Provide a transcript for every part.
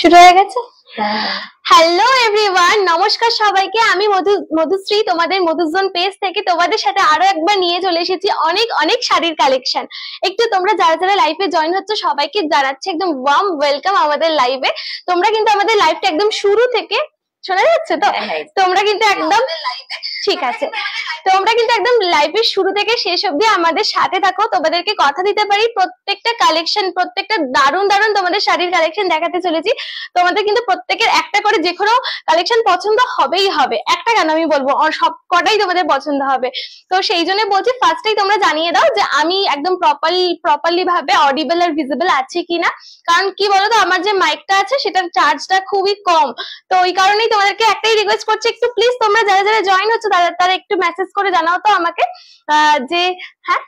শুরু হয়ে গেছে। হ্যালো এভরিওয়ান, নমস্কার সবাইকে। আমি মধুশ্রী, তোমাদের মধুজোন পেজ থেকে তোমাদের সাথে আরো একবার নিয়ে চলে এসেছি অনেক অনেক শাড়ির কালেকশন। একটু তোমরা যারা যারা লাইভে জয়েন হচ্ছে সবাইকে জানাচ্ছি একদম ওয়ার্ম ওয়েলকাম আমাদের লাইভে। তোমরা কিন্তু আমাদের লাইভটা একদম শুরু থেকে, শোনা যাচ্ছে তো? তোমরা কিন্তু একদম ঠিক আছে, তোমরা কিন্তু একদম লাইভের শুরু থেকে শেষ অবধি আমাদের সাথে থাকো। তোমাদেরকে কথা দিতে পারি প্রত্যেকটা কালেকশন, প্রত্যেকটা দারুণ দারুণ তোমাদের শাড়ির কালেকশন দেখাতে চলেছি। তোমাদের কিন্তু প্রত্যেকের একটা করে যে কোনো কালেকশন পছন্দ হবেই হবে, একটা কেন আমি বলবো সব কটাই তোমাদের পছন্দ হবে। তো সেই জন্য বলছি ফার্স্টেই তোমরা জানিয়ে দাও যে আমি একদম প্রপারলি ভাবে অডিবল আর ভিজিবল আছে কিনা। কারণ কি বলতো, আমার যে মাইকটা আছে সেটার চার্জটা খুবই কম, তো ওই কারণেই তোমাদেরকে একটাই রিকোয়েস্ট করছি, একটু প্লিজ তোমরা যারা যারা জয়েন হচ্ছে তারা একটু মেসেজ করে জানাও তো আমাকে যে হ্যাঁ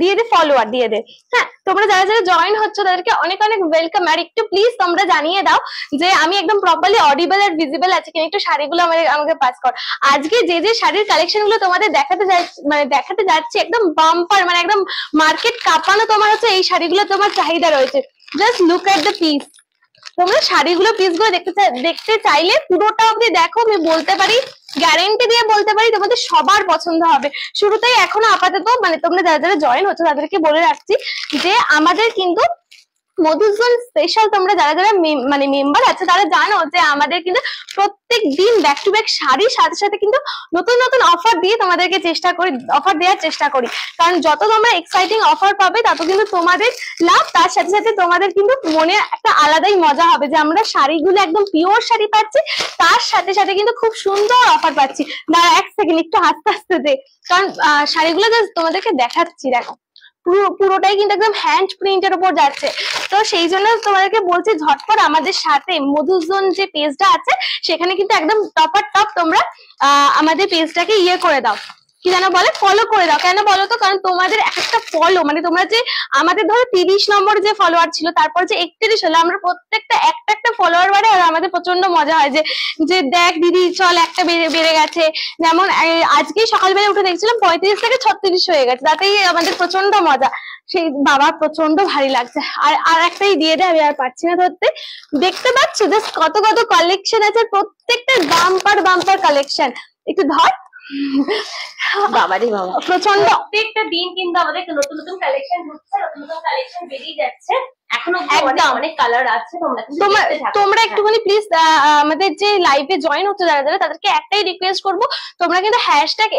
দিয়ে দে, ফলোয়ার দিয়ে দে। হ্যাঁ, তোমরা যারা যারা জয়েন হচ্ছে তাদেরকে অনেক অনেক ওয়েলকাম। আর একটু প্লিজ তোমরা জানিয়ে দাও যে আমি একদম প্রপারলি অডিবল আর ভিজিবল আছে কিনা, একটু শাড়িগুলো আমাকে পাস কর। আজকে যে যে শাড়ির কালেকশন গুলো তোমাদের দেখাতে যাচ্ছি একদম বাম্পার, মানে একদম মার্কেট কাঁপানো তোমার হচ্ছে এই শাড়িগুলো তোমার চাহিদা রয়েছে। Just look at the piece. তোমরা শাড়িগুলো পিসগুলো দেখতে চাইলে পুরোটা অবধি দেখো, আমি বলতে পারি, গ্যারেন্টি দিয়ে বলতে পারি তোমাদের সবার পছন্দ হবে। শুরুতেই এখনো আপাতত মানে তোমরা যারা যারা জয়েন হচ্ছে তাদেরকে বলে রাখছি যে আমাদের কিন্তু মধুজোন স্পেশাল, তোমরা যারা যারা মানে মেম্বার আছে তারা জানো যে আমাদের কিন্তু প্রত্যেক দিন ব্যাক টু ব্যাক শাড়ির সাথে সাথে কিন্তু নতুন নতুন অফার দিয়ে তোমাদেরকে অফার দেওয়ার চেষ্টা করি। কারণ যত তোমরা এক্সাইটিং অফার পাবে তত কিন্তু তোমাদের লাভ, তার সাথে সাথে তোমাদের কিন্তু মনে একটা আলাদাই মজা হবে যে আমরা শাড়িগুলো একদম পিওর শাড়ি পাচ্ছি, তার সাথে সাথে কিন্তু খুব সুন্দর অফার পাচ্ছি। দাঁড়া এক সেকেন্ড, একটু আস্তে আস্তে দে, কারণ শাড়িগুলো তোমাদেরকে দেখাচ্ছি। দেখো পুরোটাই কিন্তু একদম হ্যান্ড প্রিন্টের উপর যাচ্ছে। তো সেই জন্য তোমাদেরকে বলছি ঝটপট আমাদের সাথে মধুজোন যে পেজটা আছে সেখানে কিন্তু একদম টপ তোমরা আমাদের পেজটাকে করে দাও, কি যেন বলে, ফলো করে দাও। কেন বলো তো, কারণ তোমাদের একটা ফলো মানে তোমরা যে আমাদের ধরো 30 নম্বর যে ফলোয়ার ছিল, তারপর যে 31 হলো, আমরা প্রত্যেকটা একটা ফলোয়ার বাড়ে আর আমাদের প্রচন্ড মজা হয় যে দেখ দিদি চল একটা বেড়ে গেছে। যেমন আজকেই সকালবেলা উঠে দেখছিলাম 35 থেকে 36 হয়ে গেছে, তাতেই আমাদের প্রচন্ড মজা। সেই বাবা প্রচন্ড ভারী লাগছে। আর একটাই দিয়ে দেয়, আমি আর পারছি না ধরতে। দেখতে পাচ্ছ জাস্ট কত কত কালেকশন আছে, প্রত্যেকটা বাম্পার কালেকশন। একটু ধর বাবারে বাবা, প্রচন্ড প্রত্যেকটা দিন কিন্তু আমাদের নতুন নতুন কালেকশন হচ্ছে, নতুন নতুন কালেকশন বেরিয়ে যাচ্ছে। এখনো অনেক কালার আছে। তোমরা একটুখানি প্লিজ আমাদের যে লাইভে জয়েন হচ্ছে যারা যারা তাদেরকে একটাই রিকোয়েস্ট করবো, তোমরা কিন্তু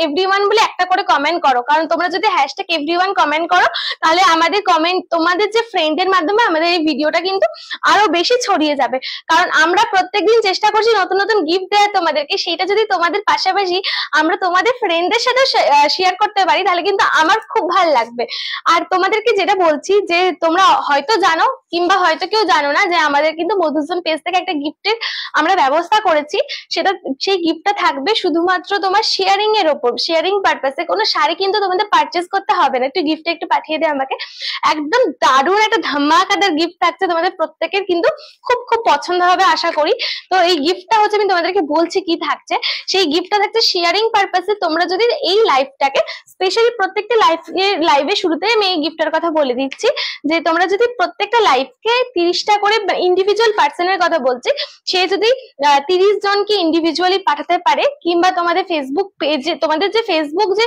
#everyone বলে একটা করে কমেন্ট করো। কারণ তোমরা যদি #everyone কমেন্ট করো তাহলে আমাদের কমেন্ট তোমাদের যে ফ্রেন্ডের মাধ্যমে আমাদের এই ভিডিওটা কিন্তু আরো বেশি ছড়িয়ে যাবে। কারণ আমরা প্রত্যেকদিন চেষ্টা করছি নতুন নতুন গিফট দেওয়ার তোমাদেরকে, সেটা যদি তোমাদের পাশাপাশি আমরা তোমাদের ফ্রেন্ডদের সাথে শেয়ার করতে পারি তাহলে কিন্তু আমার খুব ভালো লাগবে। আর তোমাদেরকে যেটা বলছি যে তোমরা হয়তো জানো কিংবা হয়তো কেউ জানো না যে আমাদের কিন্তু মধুজোন পেজ থেকে একটা গিফটের আমরা ব্যবস্থা করেছি। সেই গিফটটা থাকবে শুধুমাত্র তোমার শেয়ারিং এর ওপর, শেয়ারিং পারপাসে। কোনো শাড়ি কিন্তু তোমাদের পারচেস করতে হবে না। একটু গিফটটা একটু পাঠিয়ে দে আমাকে। একদম দারুণ একটা ধামাকাদার গিফট থাকছে, তোমাদের প্রত্যেকের কিন্তু খুব খুব পছন্দ হবে আশা করি। তো এই গিফটটা হচ্ছে, আমি তোমাদেরকে বলছি কি থাকছে। সেই গিফটটা থাকছে শেয়ারিং পারপাসে। তোমরা যদি এই লাইভটাকে স্পেশালি প্রত্যেকটা লাইভে শুরুতেই আমি এই গিফটের কথা বলে দিচ্ছি যে তোমরা যদি প্রত্যেকটা লাইভকে 30টা করে ইন্ডিভিজুয়াল পার্সনের কথা বলছি, সে যদি 30 জনকে ইন্ডিভিজুয়ালি পাঠাতে পারে, কিংবা তোমাদের ফেসবুক পেজে, তোমাদের যে ফেসবুক যে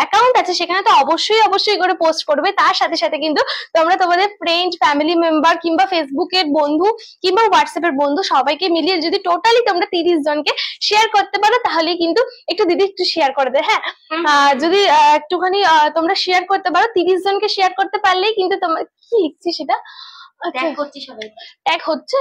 অ্যাকাউন্ট আছে সেখানে তো অবশ্যই করে পোস্ট করবে। তার সাথে সাথে কিন্তু তোমরা তোমাদের ফ্রেন্ড, ফ্যামিলি মেম্বার কিংবা ফেসবুকের বন্ধু কিংবা হোয়াটসঅ্যাপের বন্ধু সবাইকে মিলিয়ে যদি টোটালি তোমরা 30 জনকে শেয়ার করতে পারো তাহলে কিন্তু একটু দিদি একটু শেয়ার করে দে। হ্যাঁ, যদি একটুখানি তোমরা শেয়ার করতে পারো, 30 জনকে শেয়ার করতে পারলেই কিন্তু তোমার কি লিখছি সেটা ট্যাগ করছি, সবাই ট্যাগ হচ্ছে।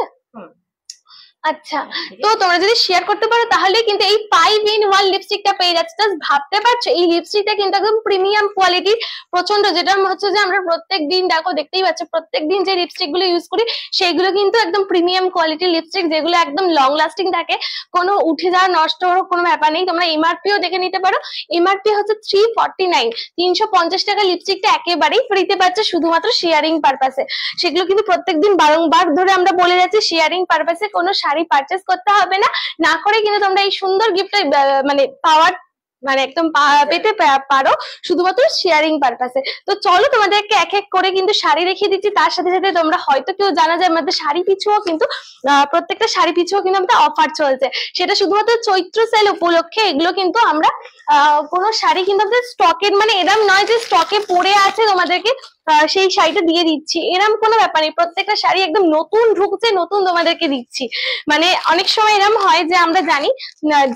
আচ্ছা, তো তোমরা যদি শেয়ার করতে পারো তাহলে কিন্তু এই 5-in-1 লিপস্টিকটা পেয়ে যাচ্ছে। জাস্ট ভাবতে পারছো এই লিপস্টিকটা কিন্তু একদম প্রিমিয়াম কোয়ালিটি, প্রচন্ড, যেটা হচ্ছে যে আমরা প্রত্যেকদিন দেখতেই পাচ্ছ প্রত্যেকদিন যে লিপস্টিক গুলো ইউজ করি সেইগুলো কিন্তু একদম প্রিমিয়াম কোয়ালিটির লিপস্টিক, যেগুলো একদম লং লাস্টিং থাকে, কোনো উঠে যাওয়া নষ্ট হওয়ার কোনো ব্যাপার নেই। তোমরা এমআরপিও দেখে নিতে পারো। এমআরপি হচ্ছে 349, 350 টাকা লিপস্টিকটা একেবারেই ফ্রিতে পাচ্ছে শুধুমাত্র শেয়ারিং পারপাসে। সেগুলো কিন্তু প্রত্যেকদিন বারংবার ধরে আমরা বলে যাচ্ছি শেয়ারিং পারপাসে কোনো শাড়ি পারচেস করতে হবে না, না করে কিন্তু তোমরা এই সুন্দর গিফট মানে পাওয়ার মানে একদম পেতে পারো শুধুমাত্র শেয়ারিং পারপাসে। তো চলো তোমাদেরকে এক এক করে কিন্তু শাড়ি দেখিয়ে দিচ্ছি, তার সাথে সাথে তোমরা হয়তো কেউ জানা যায় আমাদের শাড়ি পিছুও কিন্তু প্রত্যেকটা শাড়ি পিছুও কিন্তু আমাদের অফার চলছে, সেটা শুধুমাত্র চৈত্র সেল উপলক্ষে। এগুলো কিন্তু আমরা কোনো শাড়ি কিন্তু আমাদের স্টকের মানে এরম নয় যে স্টকে পড়ে আছে তোমাদেরকে সেই শাড়িটা দিয়ে দিচ্ছি, এরম কোনো ব্যাপার নেই। প্রত্যেকটা শাড়ি একদম নতুন ঢুকছে, নতুন তোমাদেরকে দিচ্ছি। মানে অনেক সময় এরম হয় যে আমরা জানি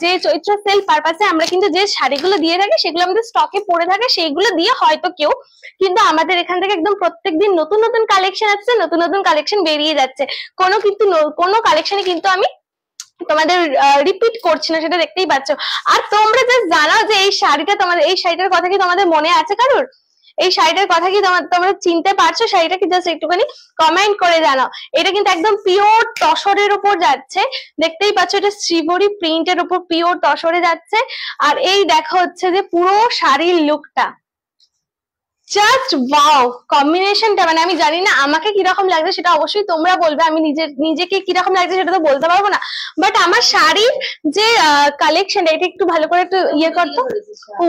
যে চৈত্র সেল পারপাসে আমরা কিন্তু যে শাড়িগুলো দিয়ে থাকি সেগুলো আমাদের স্টকে পড়ে থাকে, সেইগুলো দিয়ে হয়তো কেউ, কিন্তু আমাদের এখান থেকে একদম প্রত্যেকদিন নতুন নতুন কালেকশন আসছে, নতুন নতুন কালেকশন বেরিয়ে যাচ্ছে। কোনো কালেকশনে কিন্তু আমি তোমাদের রিপিট করছি না, সেটা দেখতেই পাচ্ছ। আর তোমরা জাস্ট জানাও যে এই শাড়িটা তোমাদের, এই শাড়িটার কথা কি তোমাদের মনে আছে কারোর? এই শাড়িটার কথা কি তোমরা চিনতে পারছো? শাড়িটা কি জাস্ট একটুখানি কমেন্ট করে জানাও। এটা কিন্তু একদম পিওর তসরের উপর যাচ্ছে, দেখতেই পাচ্ছ এটা শ্রীবরী প্রিন্টের উপর পিওর তসরে যাচ্ছে। আর এই দেখা হচ্ছে যে পুরো শাড়ির লুকটা জাস্ট ওয়াও, কম্বিনেশনটা মানে আমি জানি না আমাকে কিরকম লাগছে সেটা অবশ্যই তোমরা বলবে, আমি নিজেকে কিরকম লাগছে সেটা তো বলতে পারবো না, বাট আমার শাড়ির যে কালেকশন, এটা একটু ভালো করে একটু ইয়ে করতো।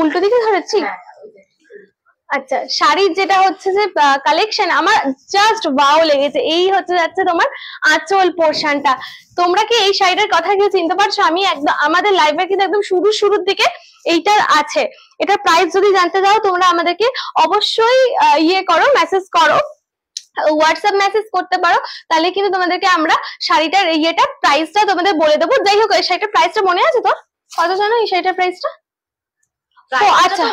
উল্টো দিকে ধরেছি? আচ্ছা, শাড়ির যেটা হচ্ছে যে কালেকশন আমার জাস্ট ওয়াও লেগেছে। এই হচ্ছে যাচ্ছে তোমার আঁচল পোর্শনটা। তোমরা কি এই শাড়িটার কথা কেউ চিনতে পারছো? আমি একদম আমাদের লাইভে কিন্তু একদম শুরুর দিকে এইটার আছে। এটার প্রাইস যদি জানতে চাও তোমরা আমাদেরকে অবশ্যই ইয়ে করো, মেসেজ করো, হোয়াটসঅ্যাপ মেসেজ করতে পারো, তাহলে কিন্তু তোমাদেরকে আমরা শাড়িটার ইয়েটা প্রাইসটা তোমাদের বলে দেবো। যাই হোক, এই শাড়িটার প্রাইসটা মনে আছে তো? কত জানো এই শাড়িটার প্রাইসটা? ও আচ্ছা,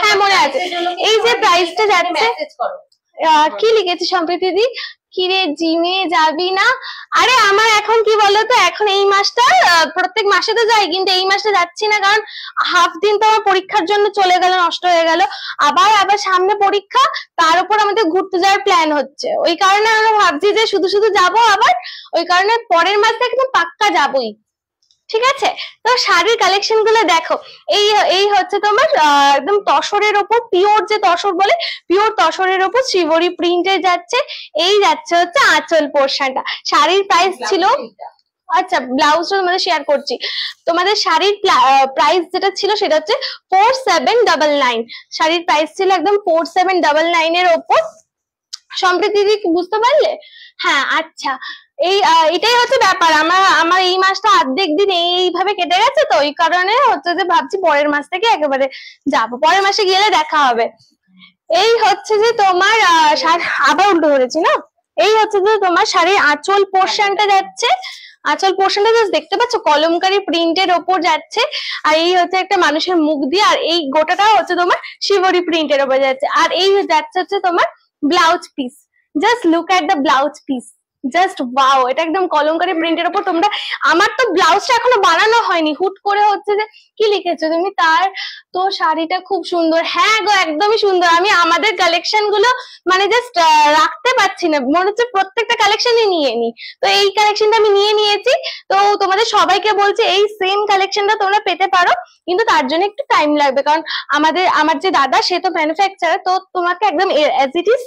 হ্যাঁ মনে আছে। এই যে প্রাইসটা যাচ্ছে, কি লিখেছে সম্প্রীতি দি? কিরে জিমে যাবি না? আরে আমার এখন কি বলতো, এখন এই মাসটা প্রত্যেক মাসে তো যাই, কিন্তু এই মাসটা যাচ্ছি না, কারণ হাফ দিন তো আমার পরীক্ষার জন্য চলে গেল, নষ্ট হয়ে গেল। আবার সামনে পরীক্ষা, তার উপর আমাদের ঘুরতে যাওয়ার প্ল্যান হচ্ছে, ওই কারণে আমরা ভাবছি যে শুধু শুধু যাবো আবার, ওই কারণে পরের মাসে একদম পাক্কা যাবোই। ঠিক আছে, তো শাড়ির কালেকশন গুলো দেখো। এই হচ্ছে তোমার একদম তসরের ওপর, পিওর যে তসর বলে, পিওর তসরের ওপর শ্রীবরী প্রিন্টে যাচ্ছে। এই যাচ্ছে হচ্ছে আঁচল পোর্শনটা। শাড়ির প্রাইস ছিল, আচ্ছা ব্লাউজটা তোমাদের শেয়ার করছি। তোমাদের শাড়ির প্রাইস যেটা ছিল সেটা হচ্ছে 4799। শাড়ির প্রাইস ছিল একদম 4799 এর ওপর। সম্প্রীতি বুঝতে পারলে? হ্যাঁ আচ্ছা, এটাই হচ্ছে ব্যাপার। আমার এই মাসটা অর্ধেক দিন এইভাবে কেটে গেছে, তো ওই কারণে হচ্ছে যে ভাবছি পরের মাস থেকে একেবারে যাবো, পরের মাসে গেলে দেখা হবে। এই হচ্ছে যে তোমার আবার উল্টো ধরেছি না। এই হচ্ছে যে তোমার শাড়ির আঁচল পোর্শনটা যাচ্ছে, আঁচল পোর্শনটা জাস্ট দেখতে পাচ্ছ কলমকারী প্রিন্টের ওপর যাচ্ছে। আর এই হচ্ছে একটা মানুষের মুখ দিয়ে, আর এই গোটাটা হচ্ছে তোমার শিবরি প্রিন্টের ওপর যাচ্ছে। আর এই যাচ্ছে হচ্ছে তোমার blouse piece. Just look at the blouse piece, just wow, এটা একদম কলমকারী প্রিন্টের উপর। তোমরা, আমার তো ব্লাউজটা এখনো বানানো হয়নি, হুট করে হচ্ছে যে কি লিখেছো তুমি? তার তো শাড়িটা খুব সুন্দর। হ্যাঁ গো, একদমই সুন্দর। আমি আমাদের কালেকশন গুলো মানে জাস্ট রাখতে পারছি না, মনে হচ্ছে প্রত্যেকটা কালেকশনই নিয়ে নি। তো এই কালেকশনটা আমি নিয়ে নিয়েছি, তো তোমাদের সবাইকে বলছি এই সেম কালেকশনটা তোমরা পেতে পারো, কিন্তু তার জন্য একটু টাইম লাগবে, কারণ আমার যে দাদা সে তো ম্যানুফ্যাকচারার, তো তোমাকে একদম as it is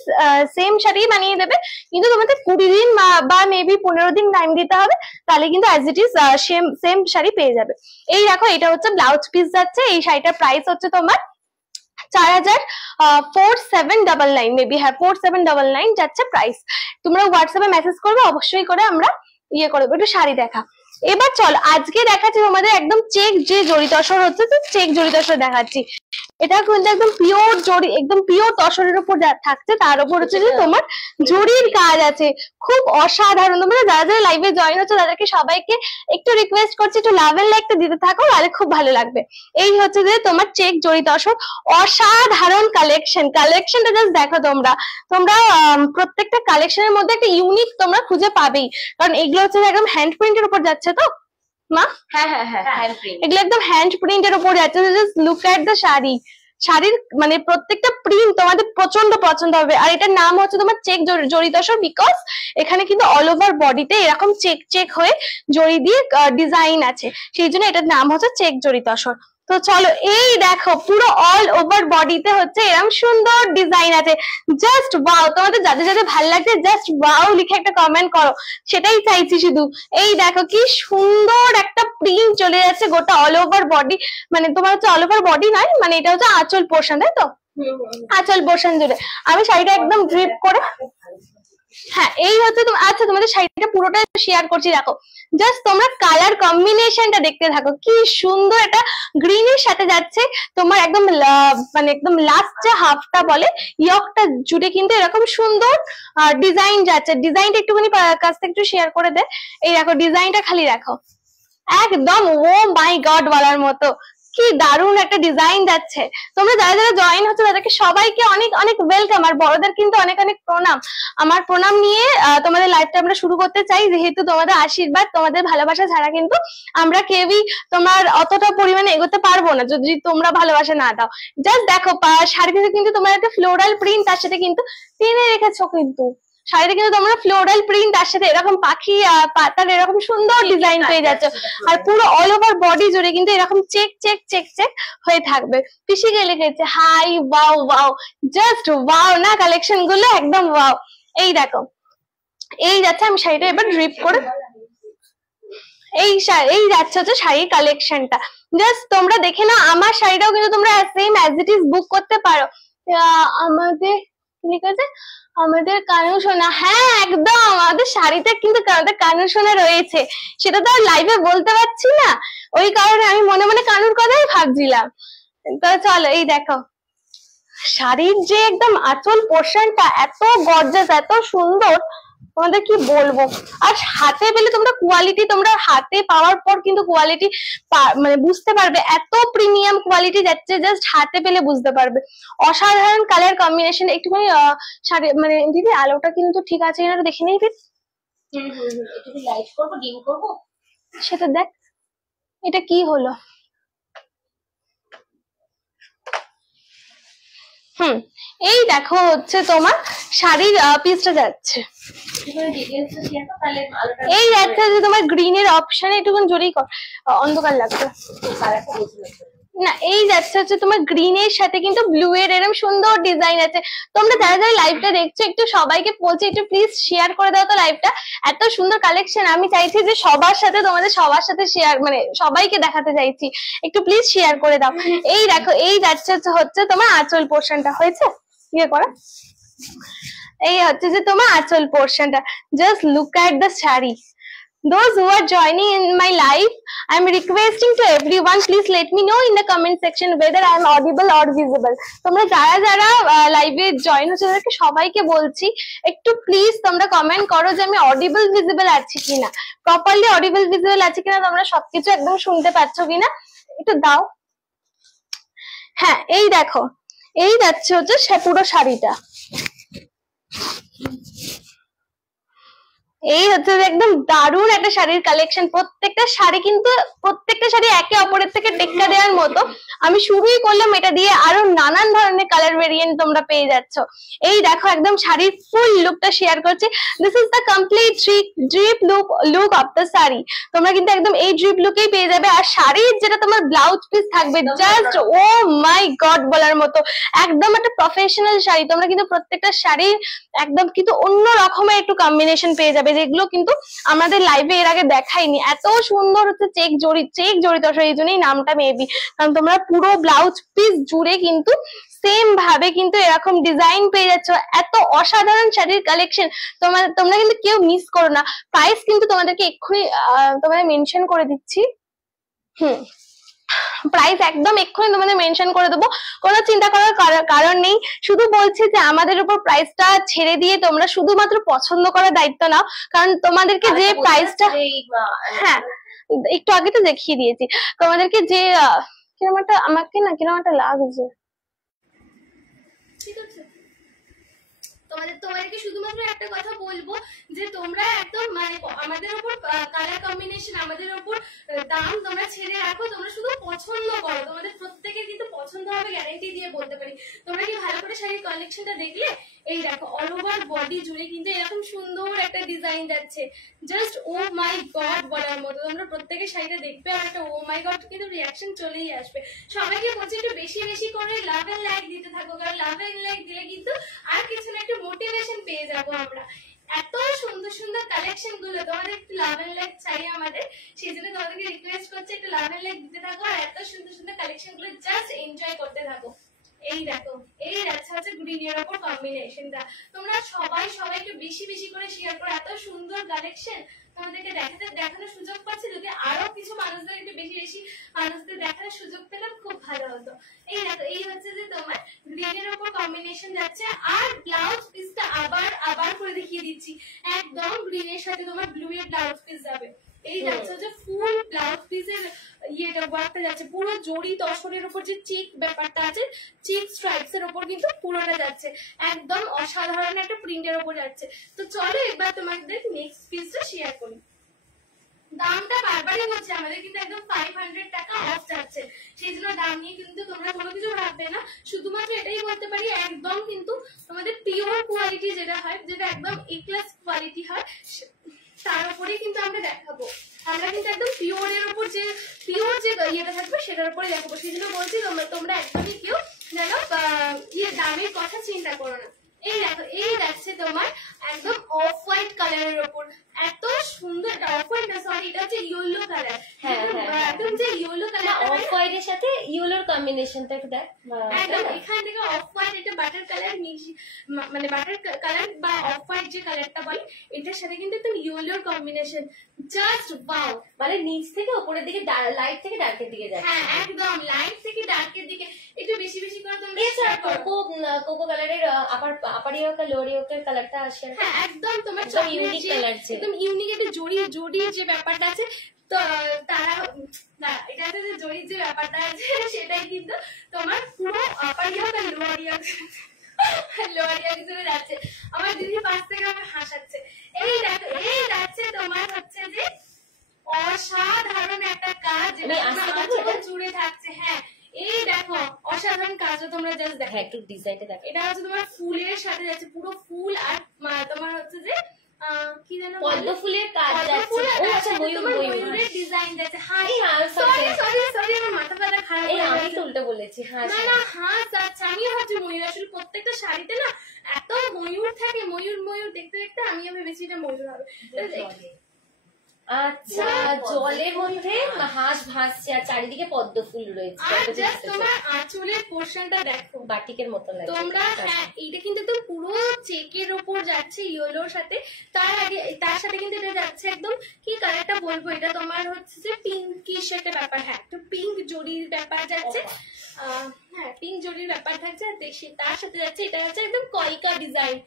same sari বানিয়ে দেবে, কিন্তু তোমাদের 20 দিন বা মেবি 15 দিন টাইম দিতে হবে, তাহলে কিন্তু as it is same sari পেয়ে যাবে। এই দেখো, এটা হচ্ছে ব্লাউজ পিস যাচ্ছে। এই শাড়িটার প্রাইস হচ্ছে তোমার 4799 মেবি, হ্যাঁ 4799 যাচ্ছে প্রাইস। তোমরা হোয়াটসঅ্যাপে মেসেজ করবে, অবশ্যই করে আমরা ইয়ে করবো। একটু শাড়ি দেখা। এবার চল আজকে দেখাচ্ছি তোমাদের একদম চেক যে জড়ি তসর হচ্ছে, তো চেক জড়ি তসর দেখাচ্ছি। এটা কিন্তু একদম পিওর জড়ি, একদম পিওর তসরের উপর থাকছে, তার উপর হচ্ছে যে তোমার জড়ির কাজ আছে, খুব অসাধারণ। তোমরা যারা যারা লাইভে জয়েন হচ্ছে তাদেরকে সবাইকে একটু রিকোয়েস্ট করছি, একটু লাভ এন্ড লাইকটা দিতে থাকো, তাহলে খুব ভালো লাগবে। এই হচ্ছে যে তোমার চেক জড়ি তসর, অসাধারণ কালেকশনটা জাস্ট দেখো। তোমরা প্রত্যেকটা কালেকশনের মধ্যে একটা ইউনিক তোমরা খুঁজে পাবেই, কারণ এগুলো হচ্ছে একদম হ্যান্ড প্রিন্টের উপর যাচ্ছে তো মা। হ্যাঁ, এগুলো একদম হ্যান্ড প্রিন্টের উপর যাচ্ছে। জাস্ট লুক এট দ্য শাড়ির মানে প্রত্যেকটা প্রিন্ট তোমাদের প্রচন্ড পছন্দ হবে। আর এটার নাম হচ্ছে তোমার চেক জড়ি তসর, বিকজ এখানে কিন্তু অল ওভার বডিতে এরকম চেক হয়ে জড়ি দিয়ে ডিজাইন আছে, সেই জন্য এটার নাম হচ্ছে চেক জড়ি তসর। তো চলো, এই দেখো পুরো অল ওভার বডিতে হচ্ছে এরকম সুন্দর ডিজাইন আছে। জাস্ট ওয়াও, তোমাদের যাদের যাদের ভালো লাগছে জাস্ট ওয়াও লিখে একটা কমেন্ট করো, সেটাই চাইছি শুধু। এই দেখো কি সুন্দর একটা প্রিন্ট চলে যাচ্ছে গোটা অল ওভার বডি, মানে তোমার হচ্ছে অল ওভার বডি নয়, মানে এটা হচ্ছে আঁচল পোর্শন, তাই তো? আঁচল পোর্শন জুড়ে আমি শাড়িটা একদম ড্রিপ করে, হ্যাঁ এই হচ্ছে আচ্ছা তোমাদের শাড়িটা পুরোটা শেয়ার করছি, দেখো জাস্ট তোমরা কালার কম্বিনেশনটা দেখতে থাকো, কি সুন্দর একটা গ্রিনের সাথে যাচ্ছে তোমার একদম মানে একদম লাস্ট যে হাফটা বলে ইয়কটা জুড়ে কিন্তু এরকম সুন্দর ডিজাইন যাচ্ছে। ডিজাইনটা একটুখানি কাছ থেকে একটু শেয়ার করে দে, এই দেখো ডিজাইনটা খালি দেখো, একদম ও মাই গড বলার মতো, কি দারুণ একটা ডিজাইন যাচ্ছে। তোমরা যারা যারা জয়েন হচ্ছে তাদেরকে সবাইকে অনেক অনেক ওয়েলকাম, আর বড়দের কিন্তু অনেক অনেক প্রণাম। আমার প্রণাম নিয়ে তোমাদের লাইভটা আমরা শুরু করতে চাই, যেহেতু তোমাদের আশীর্বাদ তোমাদের ভালোবাসা ছাড়া কিন্তু আমরা কেউই তোমার অতটা পরিমাণে এগোতে পারবো না যদি তোমরা ভালোবাসা না দাও। জাস্ট দেখো শাড়িতে কিন্তু তোমার একটা ফ্লোরাল প্রিন্ট তার সাথে কিন্তু টেনে রেখেছো, কিন্তু শাড়িতে কিন্তু তোমরা ফ্লোরাল প্রিন্ট তার সাথে এরকম পাখি পাতার এরকম সুন্দর ডিজাইন পেয়ে যাচ্ছ, আর পুরো অল ওভার বডি জুড়ে কিন্তু এরকম চেক চেক চেক চেক হয়ে থাকবে। পিসি কে লিখেছে hi, wow wow, just wow না কালেকশন গুলো, একদম ওয়াও। এই দেখো এই যাচ্ছে, আমি শাড়িটা এবার ড্রিপ করে, এই যাচ্ছে হচ্ছে শাড়ির কালেকশনটা, জাস্ট তোমরা দেখে না। আমার শাড়িটাও কিন্তু তোমরা সেম অ্যাজ ইট ইজ বুক করতে পারো। আমাদের ঠিক আছে, আমাদের কানু সোনা, হ্যাঁ একদম আমাদের শাড়িতে কিন্তু আমাদের কানু সোনা রয়েছে, সেটা তো আর লাইভে বলতে পারছি না, ওই কারণে আমি মনে মনে কানুর কথাই ভাবছিলাম। তো চলো, এই দেখো শাড়ির যে একদম আঁচল পোর্শনটা এত গর্জাস, এত সুন্দর, তোমাদের কি বলবো। আর হাতে পেলে তোমরা কোয়ালিটি, তোমরা হাতে পাওয়ার পর কিন্তু কোয়ালিটি মানে বুঝতে পারবে, এত প্রিমিয়াম কোয়ালিটি যাচ্ছে, জাস্ট হাতে পেলে বুঝতে পারবে। অসাধারণ কালার কম্বিনেশন। একটুখানি শাড়ি মানে দিদি আলোটা কিন্তু ঠিক আছে কিনা দেখে নেই প্লিজ। একটু লাইট করবো, ডিম করবো, সেটা দেখ, এটা কি হলো। এই দেখো হচ্ছে তোমার শাড়ির পিসটা যাচ্ছে, এই যাচ্ছে যে তোমার গ্রিনের অপশনে একটুখানি জোরেই কর, অন্ধকার লাগবে না। এই যাচ্ছে হচ্ছে তোমার গ্রিনের সাথে কিন্তু ব্লু এর এরকম সুন্দর ডিজাইন আছে। তোমরা যারা যারা লাইভটা দেখছো একটু সবাইকে বলছি একটু প্লিজ শেয়ার করে দাও তো লাইভটা, এত সুন্দর কালেকশন আমি চাইছি যে সবার সাথে, তোমাদের সবার সাথে শেয়ার, মানে সবাইকে দেখাতে চাইছি, একটু প্লিজ শেয়ার করে দাও। এই দেখো এই যাচ্ছে হচ্ছে তোমার আঁচল পোর্শনটা, হয়েছে ইয়ে করা, এই হচ্ছে যে তোমার আঁচল পোর্শনটা। Just look at the sari. Those who are joining in my live, I am requesting to everyone, please let me know in the comment section whether I am audible or visible. তোমরা যারা যারা লাইভে জয়েন হচ্ছে তাদেরকে সবাইকে বলছি একটু please তোমরা কমেন্ট করো যে আমি অডিবল ভিজিবল আছি কিনা, প্রপারলি অডিবল ভিজিবল আছে কিনা, তোমরা সবকিছু একদম শুনতে পাচ্ছ কিনা একটু দাও। হ্যাঁ এই দেখো এই যাচ্ছে হচ্ছে পুরো শাড়িটা, এই হচ্ছে একদম দারুণ একটা শাড়ির কালেকশন। প্রত্যেকটা শাড়ি কিন্তু প্রত্যেকটা শাড়ি একে অপরের থেকে টেক্কা দেওয়ার মতো। আমি শুরুই করলাম এটা দিয়ে, আরো নানান ধরনের কালার ভেরিয়েন্ট তোমরা পেয়ে যাচ্ছ। এই দেখো একদম শাড়ির ফুল লুকটা শেয়ার করছি। This is the complete drip look of the sari. তোমরা কিন্তু একদম এই ড্রিপ লুকেই পেয়ে যাবে। আর শাড়ির যেটা তোমার ব্লাউজ পিস থাকবে জাস্ট ও মাই গড বলার মতো, একদম একটা প্রফেশনাল শাড়ি। তোমরা কিন্তু প্রত্যেকটা শাড়ির একদম কিন্তু অন্য রকমের একটু কম্বিনেশন পেয়ে যাবে, যেগুলো কিন্তু আমাদের লাইভে এর আগে দেখাইনি। এত সুন্দর হচ্ছে চেক জড়িত, এই জন্যই নামটা মেবি, কারণ তোমরা পুরো ব্লাউজ পিস জুড়ে কিন্তু সেম ভাবে কিন্তু এরকম ডিজাইন পেয়ে যাচ্ছ। এত অসাধারণ শাড়ির কালেকশন তোমরা কিন্তু কেউ মিস করো না। প্রাইস কিন্তু তোমাদেরকে এক্ষুনি তোমাদের মেনশন করে দিচ্ছি। প্রাইস একদম এক্ষুনি তোমাদের মেনশন করে দেবো, কোনো চিন্তা করার কারণ নেই। শুধু বলছি যে আমাদের উপর প্রাইসটা ছেড়ে দিয়ে তোমরা শুধুমাত্র পছন্দ করার দায়িত্ব নাও, কারণ তোমাদেরকে যে প্রাইসটা, হ্যাঁ একটু আগে তো দেখিয়ে দিয়েছি তোমাদেরকে, যে কিরকম একটা আমাকে না কিরকম একটা লাগছে, ঠিক আছে। তোমাদেরকে শুধুমাত্র একটা কথা বলবো যে তোমরা একদম মানে আমাদের উপর কালার কম্বিনেশন, আমাদের উপর দাম তোমরা ছেড়ে রাখো, তোমরা শুধু পছন্দ করো। তোমাদের প্রত্যেকের কিন্তু পছন্দ হবে, গ্যারান্টি দিয়ে বলতে পারি। তোমরা কি ভালো করে শাড়ির কালেকশনটা দেখলে, এই দেখো অল ওভার বডি জুড়ে কিন্তু এরকম সুন্দর একটা ডিজাইন যাচ্ছে, জাস্ট ও মাই গড বলার মতো। তোমরা প্রত্যেকে শাড়িটা দেখবে আর একটা ও মাই গড কিন্তু রিয়াকশন চলেই আসবে। সবাইকে বলছি একটু বেশি বেশি করে লাভ এন্ড লাইক দিতে থাকো, কারণ লাভ এন্ড লাইক দিলে কিন্তু আর কিছু না একটু মোটিভেশন পেয়ে যাবো আমরা। এত সুন্দর সুন্দর কালেকশন গুলো, তোমাদের একটু লাভ এন্ড লাইক চাই আমাদের, সেই জন্য তোমাদেরকে রিকোয়েস্ট করছি একটু লাভ এন্ড লাইক দিতে থাকো আর এত সুন্দর সুন্দর কালেকশন গুলো জাস্ট এনজয় করতে থাকো। এই দেখো, এই আচ্ছা আচ্ছা গ্রিনের ওপর কম্বিনেশনটা তোমরা সবাই সবাইকে বেশি বেশি করে শেয়ার করো। এত সুন্দর কালেকশন তোমাদেরকে দেখানোর সুযোগ পাচ্ছি, যদি আরো কিছু মানুষদের একটু বেশি বেশি মানুষদের দেখানোর সুযোগ পেলাম খুব ভালো হতো। এই দেখো, এই হচ্ছে যে তোমার গ্রিনের ওপর কম্বিনেশন যাচ্ছে, আর ব্লাউজ পিসটা আবার করে দেখিয়ে দিচ্ছি, একদম গ্রিনের সাথে তোমার ব্লু এর ব্লাউজ পিস যাবে। এই যাচ্ছে হচ্ছে ফুল ব্লাউজ পিসের ইয়েটা ওয়ার্কটা যাচ্ছে, পুরো জড়ি তসরের উপর যে চিক ব্যাপারটা আছে, চিক স্ট্রাইপস এর উপর কিন্তু পুরোটা যাচ্ছে, একদম অসাধারণ একটা প্রিন্টের উপর যাচ্ছে। তো চলো এবার তোমাদের নেক্সট পিসটা শেয়ার করি। দামটা বারবারই হচ্ছে, আমাদের কিন্তু একদম 500 টাকা অফ যাচ্ছে, সেই জন্য দাম নিয়ে কিন্তু তোমরা কোনো কিছু ভাববে না। শুধুমাত্র এটাই বলতে পারি, একদম কিন্তু তোমাদের পিওর কোয়ালিটি যেটা হয়, যেটা একদম এ ক্লাস কোয়ালিটি হয়, তার উপরে কিন্তু আমরা দেখাবো। আমরা কিন্তু একদম পিওরের উপর যে পিওর যে ইয়েটা থাকবে সেটার উপরে দেখাবো, সেই জন্য বলছি তোমরা একদমই কেউ যেন দামের কথা চিন্তা করো না। এই দেখো, এই যাচ্ছে তোমার একদম অফ হোয়াইট কালারের উপর, এত সুন্দর, অফ হোয়াইট না সরি, এটা হচ্ছে ইয়েলো কালার, একদম যে ইয়েলো কালার, অফ হোয়াইট এর সাথে ইয়েলোর কম্বিনেশনটা একটু দেখ, একদম এখান থেকে অফ হোয়াইট, এটা বাটার কালার মানে বাটার কালার বা অফ হোয়াইট যে কালারটা বলে, এটার সাথে কিন্তু একদম ইয়েলোর কম্বিনেশন, জাস্ট ওয়াও। মানে নিচ থেকে উপরের দিকে, লাইট থেকে ডার্কের দিকে যায়। হ্যাঁ একদম লাইট থেকে ডার্কের দিকে একটু বেশি বেশি করে তোমরা এছাড়া কোকো কালারের আপার ইয়োকা লোয়ার ইয়োকের কালারটা আসে। হ্যাঁ একদম তোমার ইউনিক কালার, একদম ইউনিক একটা জড়ি যে ব্যাপারটা আছে, তো তারা এটা হচ্ছে যে জড়ির যে ব্যাপারটা আছে সেটাই কিন্তু তোমার পুরো আপার ইয়োকা লোয়ার ইয়োক হিসেবে যাচ্ছে। আমার দিদি পাশ থেকে আমার হাসাচ্ছে। এই দেখো, এই যাচ্ছে তোমার হচ্ছে যে অসাধারণ একটা কাজ, জুড়ে থাকছে। হ্যাঁ এই দেখো অসাধারণ কাজও তোমরা জাস্ট দেখো, একটু ডিজাইনটা দেখো, এটা হচ্ছে তোমার ফুলের সাথে যাচ্ছে, পুরো ফুল আর তোমার হচ্ছে যে কি জানো পদ্ম ফুলের কাজ যাচ্ছে। ও আচ্ছা, ময়ূরের ডিজাইন যাচ্ছে। হ্যাঁ সরি আমার মাথা ব্যথা খারাপ, আমি তো উল্টো বলেছি। হ্যাঁ না না, হ্যাঁ আচ্ছা, আমি ভাবছি ময়ূর, আসলে প্রত্যেকটা শাড়িতে না এত ময়ূর থাকে, ময়ূর দেখতে দেখতে আমি ভেবেছি এটা ময়ূর হবে। আচ্ছা, জলের মধ্যে হাঁস ভাসছে আর চারিদিকে পদ্ম ফুল রয়েছে, আর জাস্ট তোমার আঁচলের পোরশনটা দেখো, বাটিকের মতো লাগে তোমরা। হ্যাঁ এইটা কিন্তু একদম পুরো চেকের উপর যাচ্ছে ইয়েলোর সাথে, তার সাথে কিন্তু এটা যাচ্ছে একদম কি কালারটা বলবো, এটা তোমার হচ্ছে যে পিঙ্কিশ একটা ব্যাপার। হ্যাঁ একটু পিঙ্ক জড়ির ব্যাপার যাচ্ছে, হ্যাঁ পিঙ্ক জড়ির ব্যাপার থাকছে, আর তার সাথে যাচ্ছে এটা হচ্ছে একদম কলকা ডিজাইন।